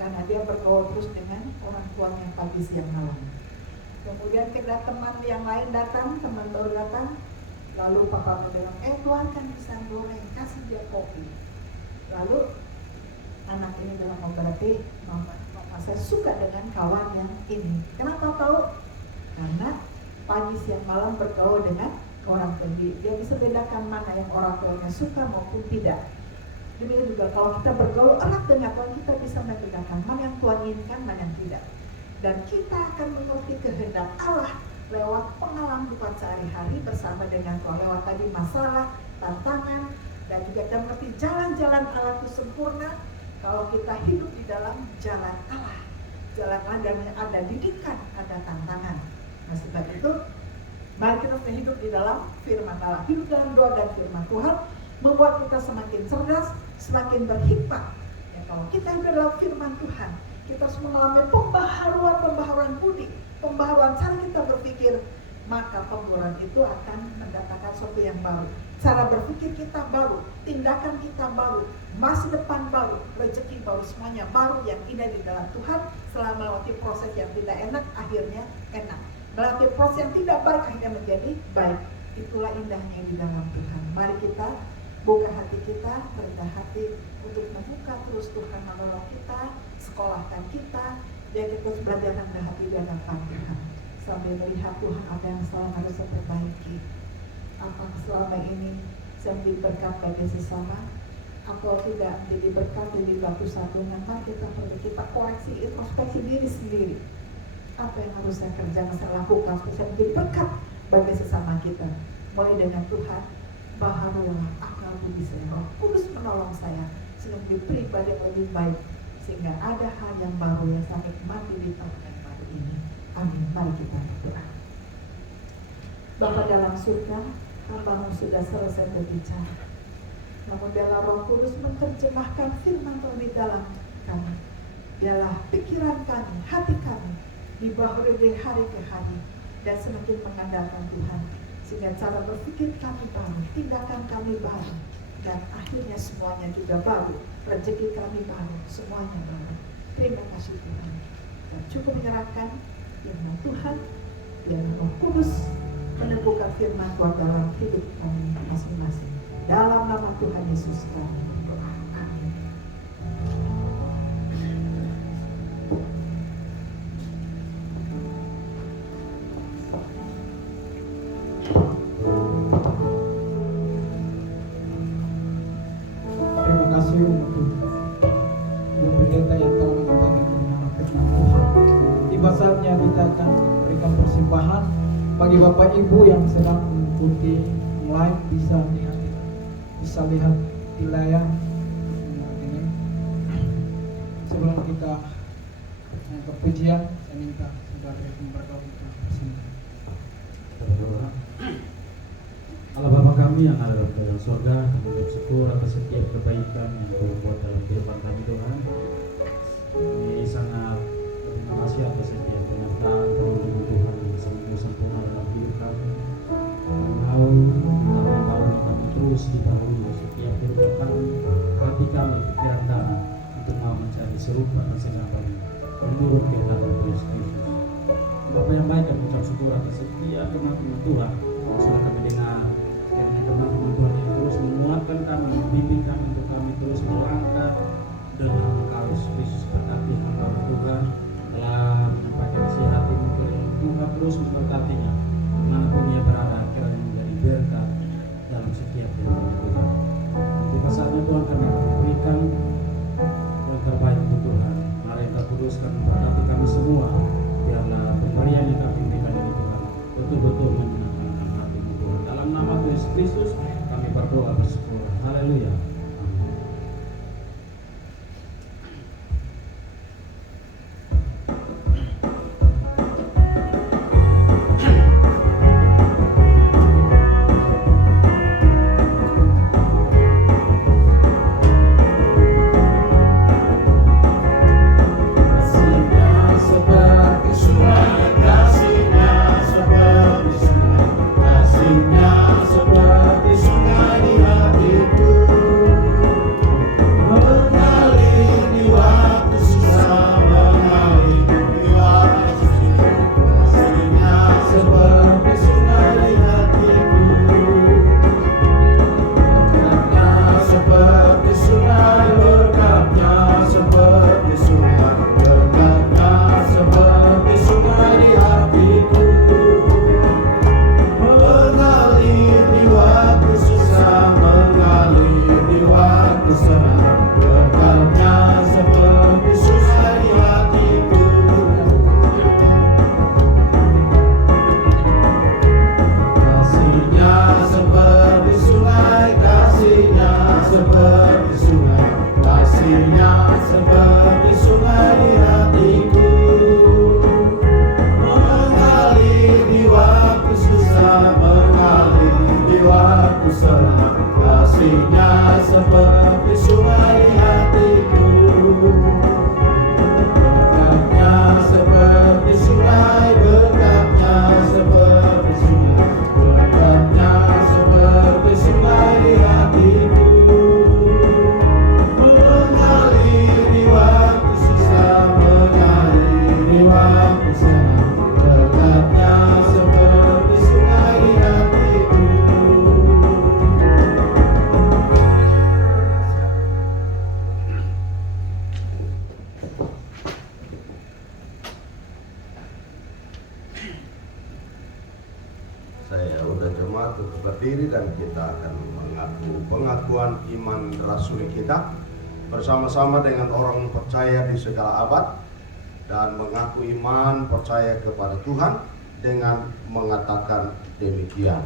Karena dia bergaul terus dengan orang tuanya pagi siang malam. Kemudian ketika teman yang lain datang, teman baru datang, lalu papa bilang, Tuhan kan pisang goreng, kasih dia kopi. Lalu anak ini bilang, berarti mama saya suka dengan kawan yang ini. Kenapa tahu? Karena pagi siang malam bergaul dengan orang tua. Dia bisa bedakan mana yang orang tuanya suka maupun tidak. Demikian juga kalau kita bergaul erat dengan Tuhan, kita bisa membedakan mana yang Tuhan inginkan, mana yang tidak. Dan kita akan mengerti kehendak Allah lewat pengalaman Tuhan sehari-hari bersama dengan Tuhan. Lewat tadi masalah, tantangan, dan juga kita mengerti jalan-jalan Allah itu sempurna kalau kita hidup di dalam jalan Allah. Jalan Allah dan ada didikan, ada tantangan. Nah, sebab itu mari kita hidup di dalam firman Allah. Hidup dalam doa dan firman Tuhan membuat kita semakin cerdas, semakin berhikmat. Ya, kalau kita hidup dalam firman Tuhan, kita semua mengalami pembaharuan budi, pembaharuan cara kita berpikir, maka pembaharuan itu akan mendatangkan sesuatu yang baru. Cara berpikir kita baru, tindakan kita baru, masa depan baru, rezeki baru, semuanya baru yang indah di dalam Tuhan. Setelah melewati proses yang tidak enak, akhirnya enak. Melewati proses yang tidak baik, akhirnya menjadi baik. Itulah indahnya di dalam Tuhan. Mari kita buka hati kita, rendah hati untuk membuka terus Tuhan menolong kita, sekolahkan kita, dan kita terus belajar rendah hati di hadapan Tuhan. Sambil melihat Tuhan apa yang selalu harus saya perbaiki, apa selama ini saya menjadi berkat bagi sesama, atau tidak menjadi berkat jadi batu sandungan. Mari kita koreksi, introspeksi diri sendiri. Apa yang harus saya kerjakan, saya lakukan supaya saya menjadi berkat bagi sesama kita. Mulai dengan Tuhan, baharulah akal budi saya, Roh Kudus menolong saya sehingga menjadi pribadi yang lebih baik, sehingga ada hal yang baru yang saya nikmati di tahun yang baru ini. Amin. Mari kita berdoa. Bapa dalam surga, hamba-Mu sudah selesai berbicara. Namun biarlah Roh Kudus menerjemahkan firman Tuhan di dalam kami. Biarlah pikiran kami, hati kami dibaharui dari hari ke hari, dan semakin mengandalkan Tuhan, sehingga cara berpikir kami baru, tindakan kami baru, dan akhirnya semuanya juga baru, rezeki kami baru, semuanya baru. Terima kasih Tuhan. Dan cukup menyerahkan firman Tuhan, biar Roh Kudus meneguhkan firman Tuhan dalam hidup kami masing-masing. Dalam nama Tuhan Yesus kami berdoa. Amin. Terima kasih untuk Ibu Pendeta yang telah mengatakan kebenaran firman Tuhan. Tiba saatnya kita akan berikan persembahan bagi Bapak Ibu yang sedang mengikuti live, bisa lihat di layar ini. Sebelum kita ke pujian, saya minta saudara berdoa untuk persembahan. Berdoa. Allah Bapa kami yang ada dalam surga, kami bersyukur atas setiap kebaikan yang Kau buat dalam kehidupan kami Tuhan. Kami sangat berterima kasih atas setiap penyertaan Kau Tuhan yang sempurna dalam hidup kami. Kami kami terus didahului setiap kehidupan kami, hati kami, pikiran kami untuk mau mencari serupa dan segambar menurut kehendak Kristus. Bapa yang baik, kami ucap syukur atas setiap firman Tuhan yang sudah kami dengar. Kiranya firman Tuhan yang terus menguatkan kami, membimbing kami untuk kami terus melangkah dengan Engkau Yesus. Berkati hamba Tuhan telah menyampaikan isi hatimu kepada Tuhan, terus memberkatinya dimanapun ia berada, kiranya menjadi berkat dalam setiap kehidupan Tuhan. Di saatnya Tuhan kami akan memberikan yang terbaik untuk Tuhan. Mari Engkau kuduskan memberkati kami semua, biarlah pemberian yang kami berikan ini Tuhan betul-betul menyenangkan hati-Mu Tuhan. Dalam nama Tuhan Yesus Kristus kami berdoa bersyukur. Haleluya. Saya udah jemaat untuk berdiri dan kita akan mengaku pengakuan iman rasuli kita bersama-sama dengan orang percaya di segala abad dan mengaku iman percaya kepada Tuhan dengan mengatakan demikian.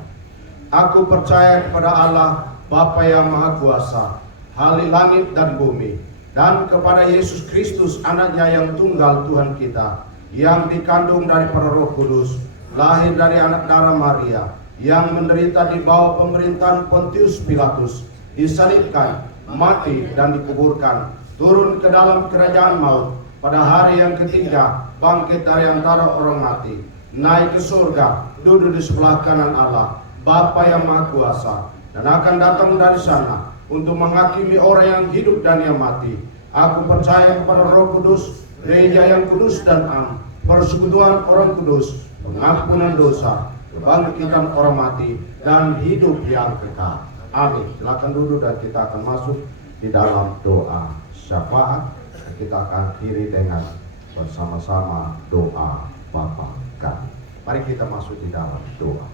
Aku percaya kepada Allah Bapa yang Maha Kuasa, Hali langit dan bumi, dan kepada Yesus Kristus anaknya yang tunggal Tuhan kita, yang dikandung daripada Roh Kudus, lahir dari anak darah Maria, yang menderita di bawah pemerintahan Pontius Pilatus, disalibkan, mati dan dikuburkan, turun ke dalam kerajaan maut, pada hari yang ketiga bangkit dari antara orang mati, naik ke surga, duduk di sebelah kanan Allah, Bapa yang Maha Kuasa, dan akan datang dari sana untuk menghakimi orang yang hidup dan yang mati. Aku percaya kepada Roh Kudus, gereja yang kudus dan am, persekutuan orang kudus, pengampunan dosa, kebangkitan orang mati, dan hidup yang kekal. Amin. Silakan duduk dan kita akan masuk di dalam doa syafaat. Kita akan akhiri dengan bersama-sama doa Bapa kami. Mari kita masuk di dalam doa.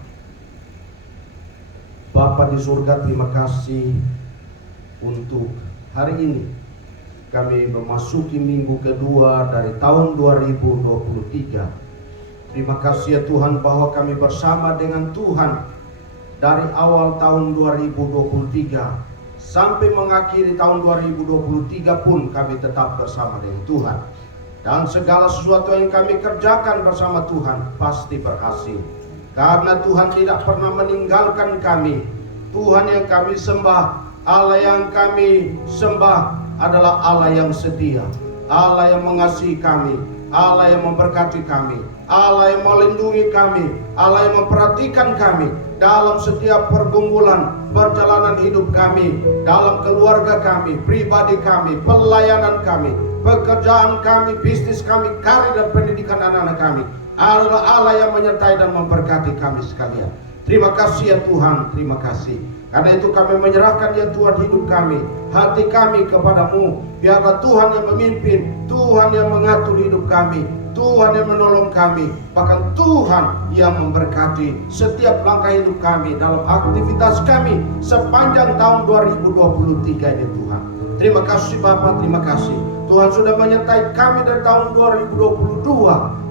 Bapa di surga, terima kasih untuk hari ini. Kami memasuki minggu kedua dari tahun 2023. Terima kasih ya Tuhan bahwa kami bersama dengan Tuhan dari awal tahun 2023 sampai mengakhiri tahun 2023 pun kami tetap bersama dengan Tuhan. Dan segala sesuatu yang kami kerjakan bersama Tuhan pasti berhasil. Karena Tuhan tidak pernah meninggalkan kami. Tuhan yang kami sembah, Allah yang kami sembah adalah Allah yang setia, Allah yang mengasihi kami, Allah yang memberkati kami, Allah yang melindungi kami, Allah yang memperhatikan kami dalam setiap pergumulan perjalanan hidup kami, dalam keluarga kami, pribadi kami, pelayanan kami, pekerjaan kami, bisnis kami, karir dan pendidikan anak-anak kami. Adalah Allah yang menyertai dan memberkati kami sekalian. Terima kasih ya Tuhan, terima kasih. Karena itu kami menyerahkan ya Tuhan hidup kami, hati kami kepadamu. Biarlah Tuhan yang memimpin, Tuhan yang mengatur hidup kami, Tuhan yang menolong kami, bahkan Tuhan yang memberkati setiap langkah hidup kami dalam aktivitas kami sepanjang tahun 2023 ini Tuhan. Terima kasih Bapa, terima kasih. Tuhan sudah menyertai kami dari tahun 2022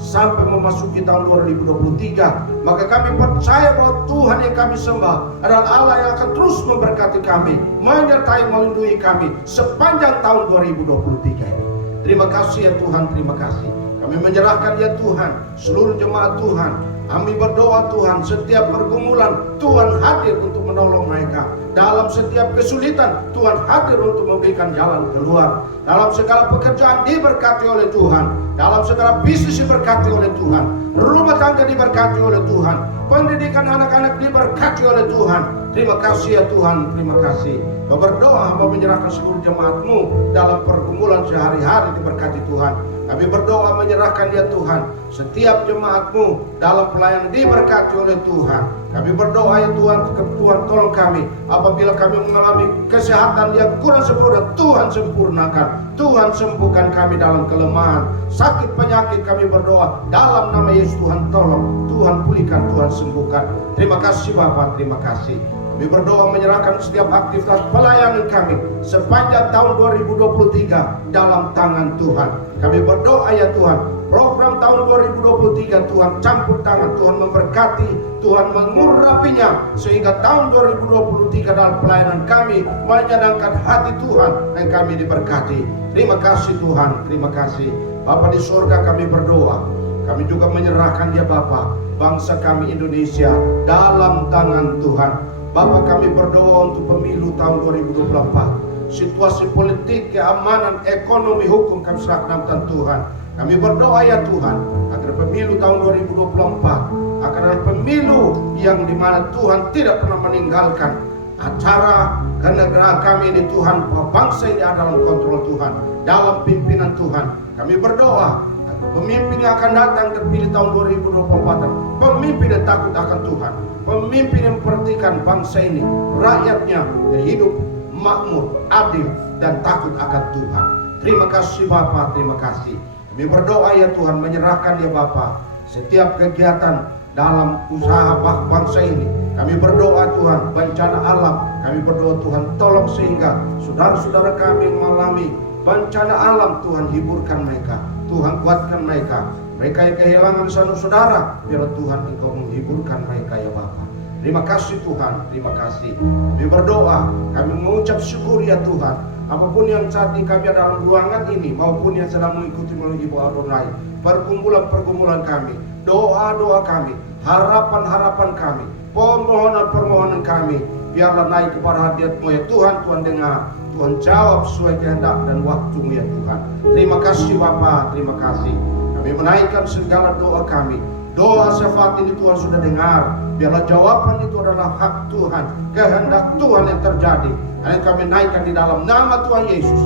sampai memasuki tahun 2023. Maka kami percaya bahwa Tuhan yang kami sembah adalah Allah yang akan terus memberkati kami, menyertai, melindungi kami sepanjang tahun 2023 ini. Terima kasih ya Tuhan, terima kasih. Kami menyerahkan ya Tuhan seluruh jemaat Tuhan. Kami berdoa Tuhan, setiap pergumulan Tuhan hadir untuk menolong mereka. Dalam setiap kesulitan Tuhan hadir untuk memberikan jalan keluar. Dalam segala pekerjaan diberkati oleh Tuhan, dalam segala bisnis diberkati oleh Tuhan, rumah tangga diberkati oleh Tuhan, pendidikan anak-anak diberkati oleh Tuhan. Terima kasih ya Tuhan, terima kasih. Berdoa hamba menyerahkan seluruh jemaat-Mu dalam pergumulan sehari-hari diberkati Tuhan. Kami berdoa menyerahkan ya Tuhan setiap jemaat-Mu dalam pelayanan diberkati oleh Tuhan. Kami berdoa ya Tuhan, Tuhan tolong kami apabila kami mengalami kesehatan yang kurang sempurna, Tuhan sempurnakan, Tuhan sembuhkan kami dalam kelemahan, sakit penyakit kami berdoa dalam nama Yesus. Tuhan tolong, Tuhan pulihkan, Tuhan sembuhkan. Terima kasih Bapa, terima kasih. Kami berdoa menyerahkan setiap aktivitas pelayanan kami sepanjang tahun 2023 dalam tangan Tuhan. Kami berdoa ya Tuhan, program tahun 2023 Tuhan campur tangan, Tuhan memberkati, Tuhan mengurapinya sehingga tahun 2023 dalam pelayanan kami menyenangkan hati Tuhan dan kami diberkati. Terima kasih Tuhan, terima kasih. Bapa di surga kami berdoa, kami juga menyerahkan ya Bapa bangsa kami Indonesia dalam tangan Tuhan. Bapa kami berdoa untuk pemilu tahun 2024. Situasi politik, keamanan, ekonomi, hukum kami serahkan dalam tangan Tuhan. Kami berdoa ya Tuhan agar pemilu tahun 2024 akan ada pemilu yang dimana Tuhan tidak pernah meninggalkan acara kenegaraan kami ini Tuhan, bahwa bangsa ini ada dalam kontrol Tuhan, dalam pimpinan Tuhan. Kami berdoa agar pemimpin yang akan datang terpilih tahun 2024, pemimpin yang takut akan Tuhan, pemimpin yang memperhatikan bangsa ini, rakyatnya yang hidup makmur, adil, dan takut akan Tuhan. Terima kasih Bapa, terima kasih. Kami berdoa ya Tuhan, menyerahkan ya Bapa setiap kegiatan dalam usaha bangsa ini. Kami berdoa Tuhan, bencana alam, kami berdoa Tuhan tolong sehingga saudara-saudara kami yang mengalami bencana alam, Tuhan hiburkan mereka, Tuhan kuatkan mereka. Mereka yang kehilangan saudara, biar Tuhan Engkau menghiburkan mereka ya Bapa. Terima kasih Tuhan, terima kasih. Kami berdoa, kami mengucap syukur ya Tuhan. Apapun yang saat ini kami ada dalam ruangan ini, maupun yang sedang mengikuti melalui Ibu Adonai, pergumulan-pergumulan kami, doa-doa kami, harapan-harapan kami, permohonan-permohonan kami, biarlah naik kepada hadirat-Mu ya Tuhan. Tuhan dengar, Tuhan jawab sesuai kehendak dan waktu-Mu ya Tuhan. Terima kasih Bapa, terima kasih. Kami Kami menaikkan segala doa kami. Doa syafaat ini Tuhan sudah dengar. Biarlah jawaban itu adalah hak Tuhan, kehendak Tuhan yang terjadi. Dan kami naikkan di dalam nama Tuhan Yesus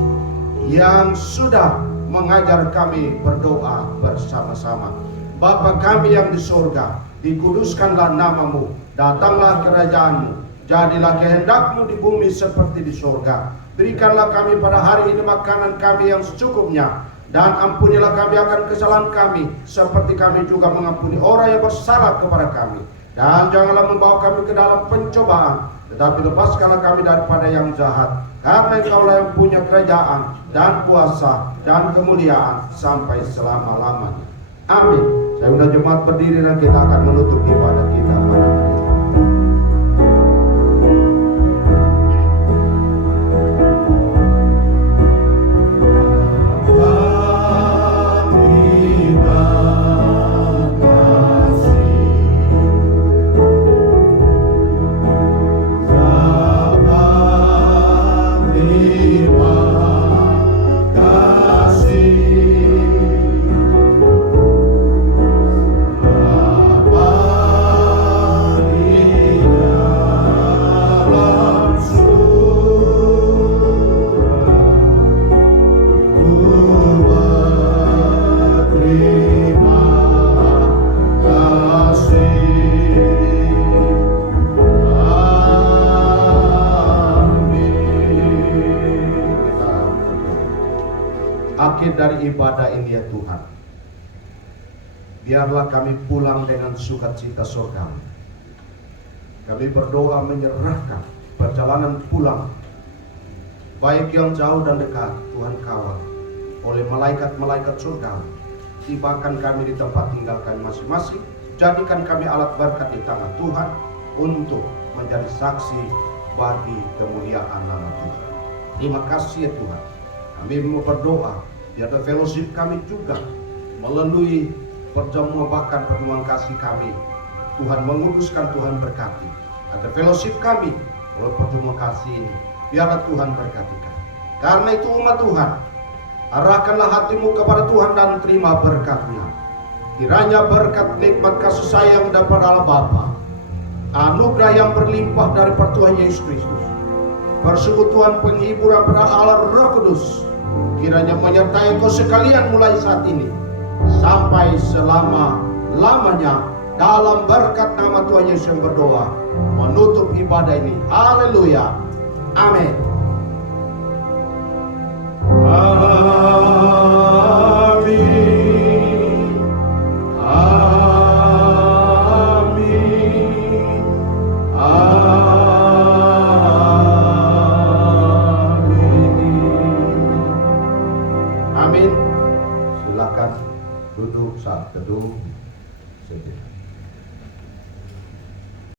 yang sudah mengajar kami berdoa bersama-sama. Bapa kami yang di surga, dikuduskanlah namamu, datanglah kerajaanmu, jadilah kehendakmu di bumi seperti di surga. Berikanlah kami pada hari ini makanan kami yang secukupnya, dan ampunilah kami akan kesalahan kami, seperti kami juga mengampuni orang yang bersalah kepada kami. Dan janganlah membawa kami ke dalam pencobaan, tetapi lepaskanlah kami daripada yang jahat. Karena Engkaulah yang punya kerajaan dan kuasa dan kemuliaan sampai selama-lamanya. Amin. Saya undang jemaat berdiri dan kita akan menutup ibadah kita pada hari ini. Akhir dari ibadah ini ya Tuhan, biarlah kami pulang dengan sukacita surgawi. Kami berdoa menyerahkan perjalanan pulang, baik yang jauh dan dekat, Tuhan kawal oleh malaikat-malaikat surgawi. Tibakan kami di tempat tinggal kami masing-masing. Jadikan kami alat berkat di tangan Tuhan untuk menjadi saksi bagi kemuliaan nama Tuhan. Terima kasih ya Tuhan. Kami mau berdoa biar fellowship kami juga melalui perjamuan bahkan pertemuan kasih kami, Tuhan menguduskan, Tuhan berkati. Ada fellowship kami melalui pertemuan kasih ini, biarlah Tuhan berkati kami. Karena itu umat Tuhan, arahkanlah hatimu kepada Tuhan dan terima berkat-Nya. Kiranya berkat nikmat kasih sayang daripada Allah Bapa, anugerah yang berlimpah dari Tuhan Yesus Kristus, persekutuan penghiburan pada Allah Roh Kudus, kiranya menyertai kau sekalian mulai saat ini sampai selama-lamanya. Dalam berkat nama Tuhan Yesus yang berdoa menutup ibadah ini. Haleluya. Amin. Amin. Amin. Amin. Silakan duduk saat teduh.